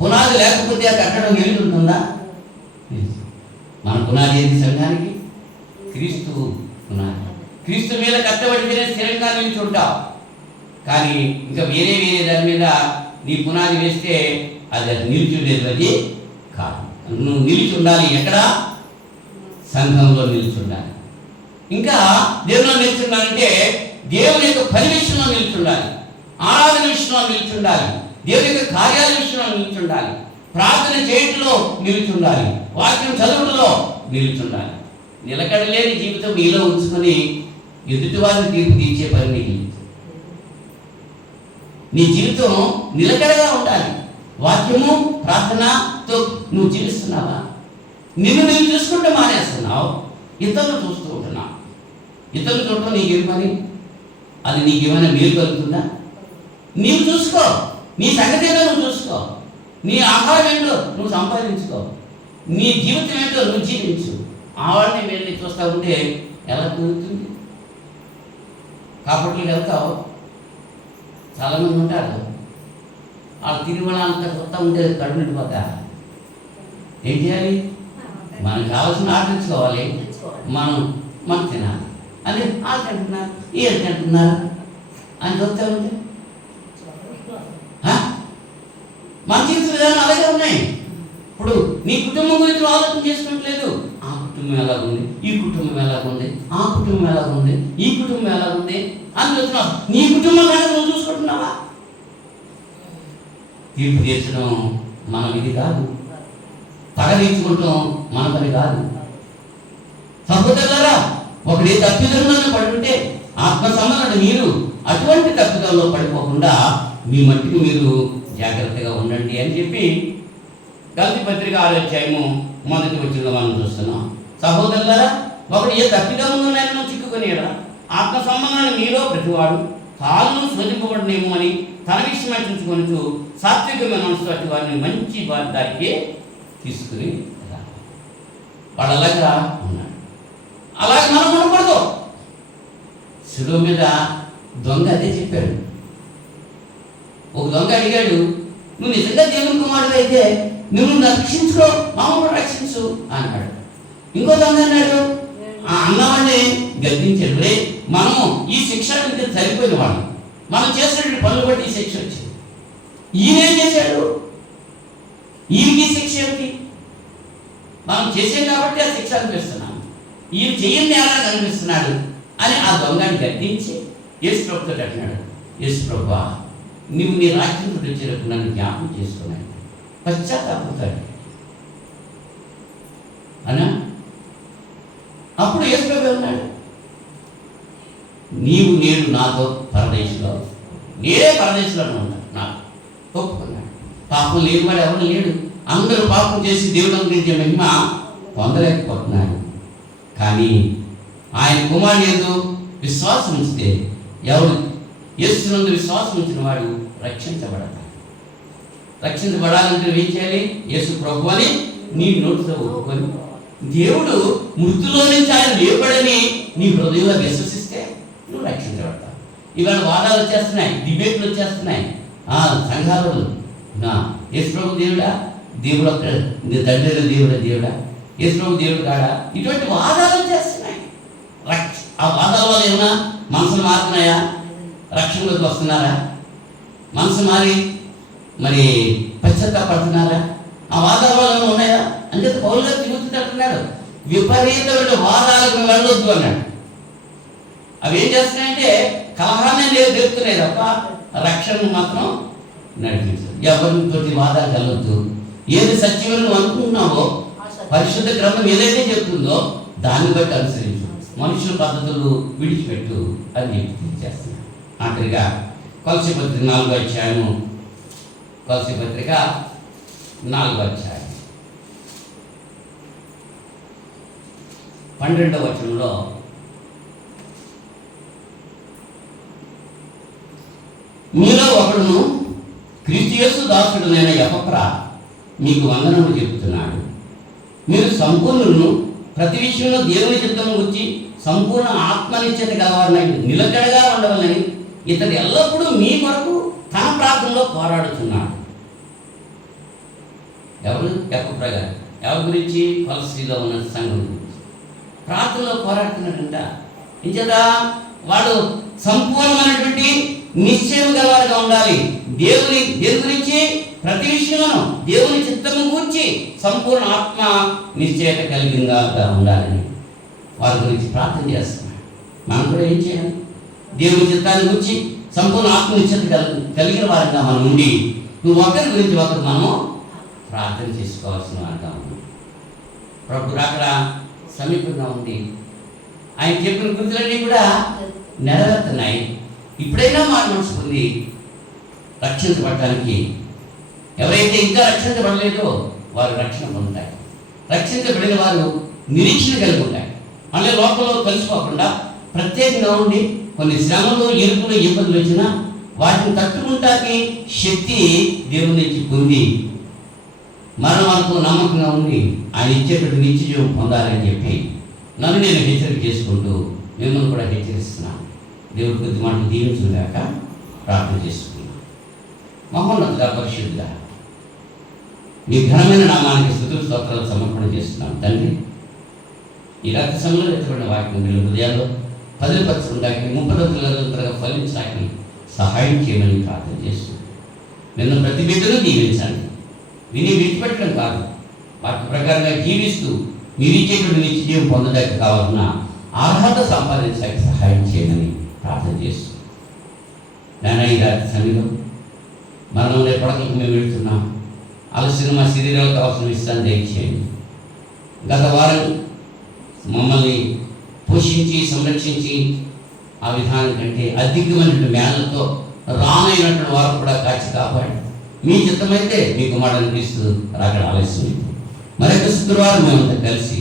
పునాది లేకపోతే ఆ కట్టడం నిలిచి ఉంటుందా? మన పునాది ఏంటి సంఘానికి? క్రీస్తు పునాది. క్రీస్తు మీద కట్టబడితేనే స్థిరంగా నిలిచి ఉంటావు. కానీ ఇంకా వేరే దాని మీద నీ పునాది వేస్తే అది నిలిచి ఉండేది అది కాదు. నువ్వు నిలిచి ఉండాలి. ఎక్కడ? సంఘంలో నిలిచి ఉండాలి. ఇంకా దేవునిలో నిలిచి ఉండాలంటే దేవుని యొక్క పని విషయంలో నిలిచి ఉండాలి. ఆరాధన విషయంలో నిలిచి ఉండాలి. దేవుని యొక్క కార్యాల విషయంలో నిలిచి ఉండాలి. ప్రార్థన చేయటంలో నిలిచి ఉండాలి. వాక్యం చదువులో నిలిచి ఉండాలి. నిలకడలేని జీవితం మీలో ఉంచుకొని ఎదుటి వారిని తీర్పు తీర్చే పని నీ జీవితం నిలకడగా ఉండాలి. వాక్యము ప్రార్థనతో నువ్వు జీవిస్తున్నావా? నిన్ను చూసుకుంటూ మానేస్తున్నావు, ఇతరులు చూస్తూ ఉంటున్నావు. ఇతరులు చూడటం నీకేం పని? అది నీకేమైనా మేలు కలుగుతుందా? నీవు చూసుకో. నీ సంగతి ఏంటో నువ్వు చూసుకో. నీ ఆహారం ఏంటో నువ్వు సంపాదించుకో. నీ జీవితం ఏంటో నువ్వు జీవించు. ఆవిడని వెళ్ళి చూస్తూ ఉంటే ఎలా కుదురుతుంది? కాబట్టి వెళ్తావు. చాలామంది ఉంటారు, వాళ్ళు తిరుమల అంతా చూస్తూ ఉంటే కడుపు నిండిపోతా. ఏం చేయాలి? మనకు కావాల్సిన ఆర్డించుకోవాలి. మనం తినాలి. అదే వాళ్ళు తింటున్నారు, వీళ్ళు తింటున్నారు అని చూస్తూ ఉంటే మన జీవిత విధానం అలాగే ఉన్నాయి. ఇప్పుడు నీ కుటుంబం గురించి ఆలోచన చేసుకున్నట్లేదు. ఆ కుటుంబం ఎలాగుంది, ఈ కుటుంబం ఎలాగుంది, ఆ కుటుంబం ఎలాగుంది, ఈ కుటుంబం ఎలాగుంది అని చూస్తున్నావు. నీ కుటుంబం కానీ నువ్వు చూసుకుంటున్నావా? తీర్పు తీర్చడం మన విధి కాదు. పగ తీర్చుకుంటాం మన పని కాదు. సహోదరులారా, ఒకటి తప్పిదంలో పడుంటే ఆత్మ సంబంధం మీరు అటువంటి తప్పిదంలో పడిపోకుండా మీ మట్టికి మీరు జాగ్రత్తగా ఉండండి అని చెప్పి గలతీ పత్రిక 6వ అధ్యాయము 1వ వచనంలో మనం చూస్తున్నాం. సహోదరులారా, ఒకటి ఏ తప్పిదములోనైనా చిక్కుకునేలా ఆత్మ సంబంధాన్ని మీలో ప్రతివాడు తాను శోధింపబడినేమో అని తన విషయమై చూసుకొనుచు సాత్వికమైన మనసు అటు వారిని మంచి వారి దారికే తీసుకుని వాడు అలాగా ఉన్నాడు. అలాగే మనం ఉండకూడదు. శిలువ మీద దొంగ అదే చెప్పాడు. ఒక దొంగ అడిగాడు, నువ్వు నిజంగా దేవుని కుమారుడు అయితే నువ్వు రక్షించుకో, మామూలు రక్షించు అన్నాడు. ఇంకో దొంగ అన్నాడు, అన్నవాడిని గద్దించాడు. రే, మనము ఈ శిక్ష సరిపోయిన వాడు, మనం చేసినటువంటి పనులు బట్టి ఈ శిక్ష వచ్చింది. ఈయనేం చేశాడు? ఈయనకి శిక్ష ఏమిటి? మనం చేసాం కాబట్టి ఆ శిక్ష అనిపిస్తున్నాం. ఈయన చెయ్యండి ఎలా కనిపిస్తున్నాడు అని ఆ దొంగని గద్దించి యేసు ప్రభుతో అంటున్నాడు, యేసు ప్రభువా, నువ్వు నీ రాజ్యం వచ్చేటప్పుడు నన్ను జ్ఞాపకం చేసుకున్నాను. పశ్చాత్తాపడతాడు అన్నా. అప్పుడు యేసు ప్రభు అన్నాడు, నీవు నేడు నాతో పరదేశంలో, నేనే పరదేశంలో ఉన్నాను. నాకు ఒప్పుకున్నాడు. పాపం లేనివాడు ఎవరు లేడు. అందరూ పాపం చేసి దేవుడు గురించి మహిమ పొందలేకపోతున్నాడు. కానీ ఆయన కుమారుడు యందు విశ్వాసం ఉంచితే, ఎవరు యేసునందు విశ్వాసం ఉంచిన వాడు రక్షించబడతాడు. రక్షించబడాలంటే ఏం చేయాలి? యేసు ప్రభు అని నీ నోటితో ఒప్పుకొని, దేవుడు మృతులో నుంచి ఆయన లేపడని నీ హృదయంలో విశ్వసిస్తే నువ్వు రక్షించబడతావు. ఇవాళ వాదాలు వచ్చేస్తున్నాయి, డిబేట్లు వచ్చేస్తున్నాయి. సంఘాలు యేసు ప్రభు దేవుడా, దేవుడు ఒక్క తండ్రి దేవుడా, యేసు ప్రభు దేవుడు కాడా, ఇటువంటి వాదాలు వచ్చేస్తున్నాయి. ఆ వాదాల వల్ల ఏమన్నా మనసులు మారుతున్నాయా? రక్షణలోకి వస్తున్నారా? మనసు మారి మరి పశ్చాత్తాపడుతున్నారా? ఆ వాదాల వల్ల ఉన్నాయా? అంటే పౌలు గారు తిమోతితో అంటున్నాడు, విపరీతమైన వాదాలకు వెళ్ళొద్దు అన్నాడు. అవి ఏం చేస్తున్నాయంటే కలహాన్ని నేర్పుతున్నాయి తప్ప రక్షణను మాత్రం నడిపించదు. ఎవరితో వాదాలు వెళ్ళొద్దు. ఏది సత్యమని నువ్వు అనుకుంటున్నావో, పరిశుద్ధ గ్రంథం ఏదైతే చెప్తుందో దాన్ని బట్టి అనుసరించు, మనుషుల పద్ధతులు విడిచిపెట్టు అని చెప్పి చేస్తున్నాను. ఆఖరిగా కొలసీ పత్రిక 4వ అధ్యాయము, కొలసీ పత్రిక 4వ అధ్యాయం 12వ వచనంలో మీలో ఒకడును క్రీస్తు యేసు దాసుడునైన ఎపఫ్రా మీకు వందనములు చెబుతున్నాడు. మీరు సంపూర్ణులను, ప్రతి విషయంలో దేవుని చిత్తము గురించి సంపూర్ణ ఆత్మనిశ్చత గలవారినై నిలకడగా ఉండవాలని ఇతడు ఎల్లప్పుడూ మీ కొరకు తన ప్రార్థనలో పోరాడుతున్నాడు. ఎవరు? ఎపఫ్రా గారు. ఎవరి గురించి? కొలస్సీలో ఉన్న సంఘం గురించి ప్రార్థనలో పోరాడుతున్నాడంట. ఇంచేత వాడు సంపూర్ణమైనటువంటి నిశ్చయం గలవారుగా ఉండాలి. దేని గురించి? ప్రతి విషయంలోనూ దేవుని చిత్తము గురించి సంపూర్ణ ఆత్మ నిశ్చయత కలిగిందా ఉండాలని వారి గురించి ప్రార్థన చేస్తున్నాడు. మనం కూడా ఏం చేయాలి? దేవుని చిత్తాన్ని గురించి సంపూర్ణ ఆత్మ నిశ్చయత కలిగిన వారంగా మనం ఉండి ఒకరి గురించి ఒకరు మనము ప్రార్థన చేసుకోవాల్సిన వారంగా ఉన్నాం. ప్రభు అక్కడ సమీపంగా ఉంది. ఆయన చెప్పిన గుర్తులన్నీ కూడా నెరవేరుతున్నాయి. ఇప్పుడైనా మారు మనసు పొంది రక్షించబడటానికి, ఎవరైతే ఇంకా రక్షించబడలేదో వారు రక్షణ పొందుతాయి. రక్షించబడిన వారు నిరీక్షణ కలిగి ఉంటాయి. మళ్ళీ లోపల కలిసిపోకుండా ప్రత్యేకంగా ఉండి కొన్ని శ్రమలు, ఎరుపులు, ఇబ్బందులు వచ్చినా వాటిని తట్టుకుంటానికి శక్తి దేవుని నుంచి పొంది మరణాలకు నమ్మకంగా ఉండి ఆయన ఇచ్చేటువంటి నిత్యజీవం పొందాలని చెప్పి నన్ను నేను హెచ్చరిక చేసుకుంటూ మిమ్మల్ని కూడా హెచ్చరిస్తున్నాను. దేవుడి కొద్ది మాటలు దీవించుగాక ప్రార్థన చేసుకున్నాను. మహోన్నతుడా, పరిశుద్ధుడా, మీ ఘనమైన నామానికి స్తుతులు స్తోత్రాలు సమర్పణ చేస్తున్నాను తండ్రి. ఈ రాత్రి సమయంలో ఎత్తబడిన వాక్యం వీళ్ళ హృదయాల్లో పదిలపరచడానికి, 30 రోజులుగా ఫలించడానికి సహాయం చేయమని ప్రార్థన చేస్తున్నాను. నిన్న ప్రతి బిడ్డను దీవించండి. విని విడిచిపెట్టడం కాదు, వాటి ప్రకారంగా జీవిస్తూ మీరు ఇచ్చేటువంటి నిత్యజీవం పొందడానికి కావాలన్న అర్హత సంపాదించడానికి సహాయం చేయమని ప్రార్థన చేస్తున్నాను. నాయన, ఈ రాత్రి సమయంలో మరణం పడకలకు మేము వెళుతున్నాం. ఆలస్యం మా శరీరాలకు కావాల్సిన విషయాన్ని దయచేయండి. గత వారం మమ్మల్ని పోషించి సంరక్షించి ఆ విధానం కంటే అధికమైనటువంటి మేళలతో రానైనటువంటి వారు కూడా కాచి కాపాడి మీ చిత్తమైతే మీ కుమారుని క్రీస్తు రాకడ ఆలస్యం. మరొక శుక్రవారం మేమంతా కలిసి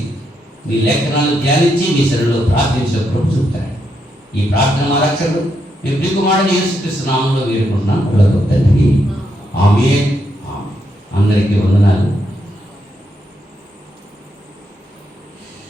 మీ లేఖనాలు ధ్యానించి మీ శరీరంలో ప్రార్థించే కృప చూపుతారు. ఈ ప్రార్థన మా రక్షకుడు మీ ప్రియ కుమారుని యేసుక్రీస్తు నామములో వేడుకుంటున్నాను. తండ్రి, ఆమేన్. అందరికీ వందనాలు.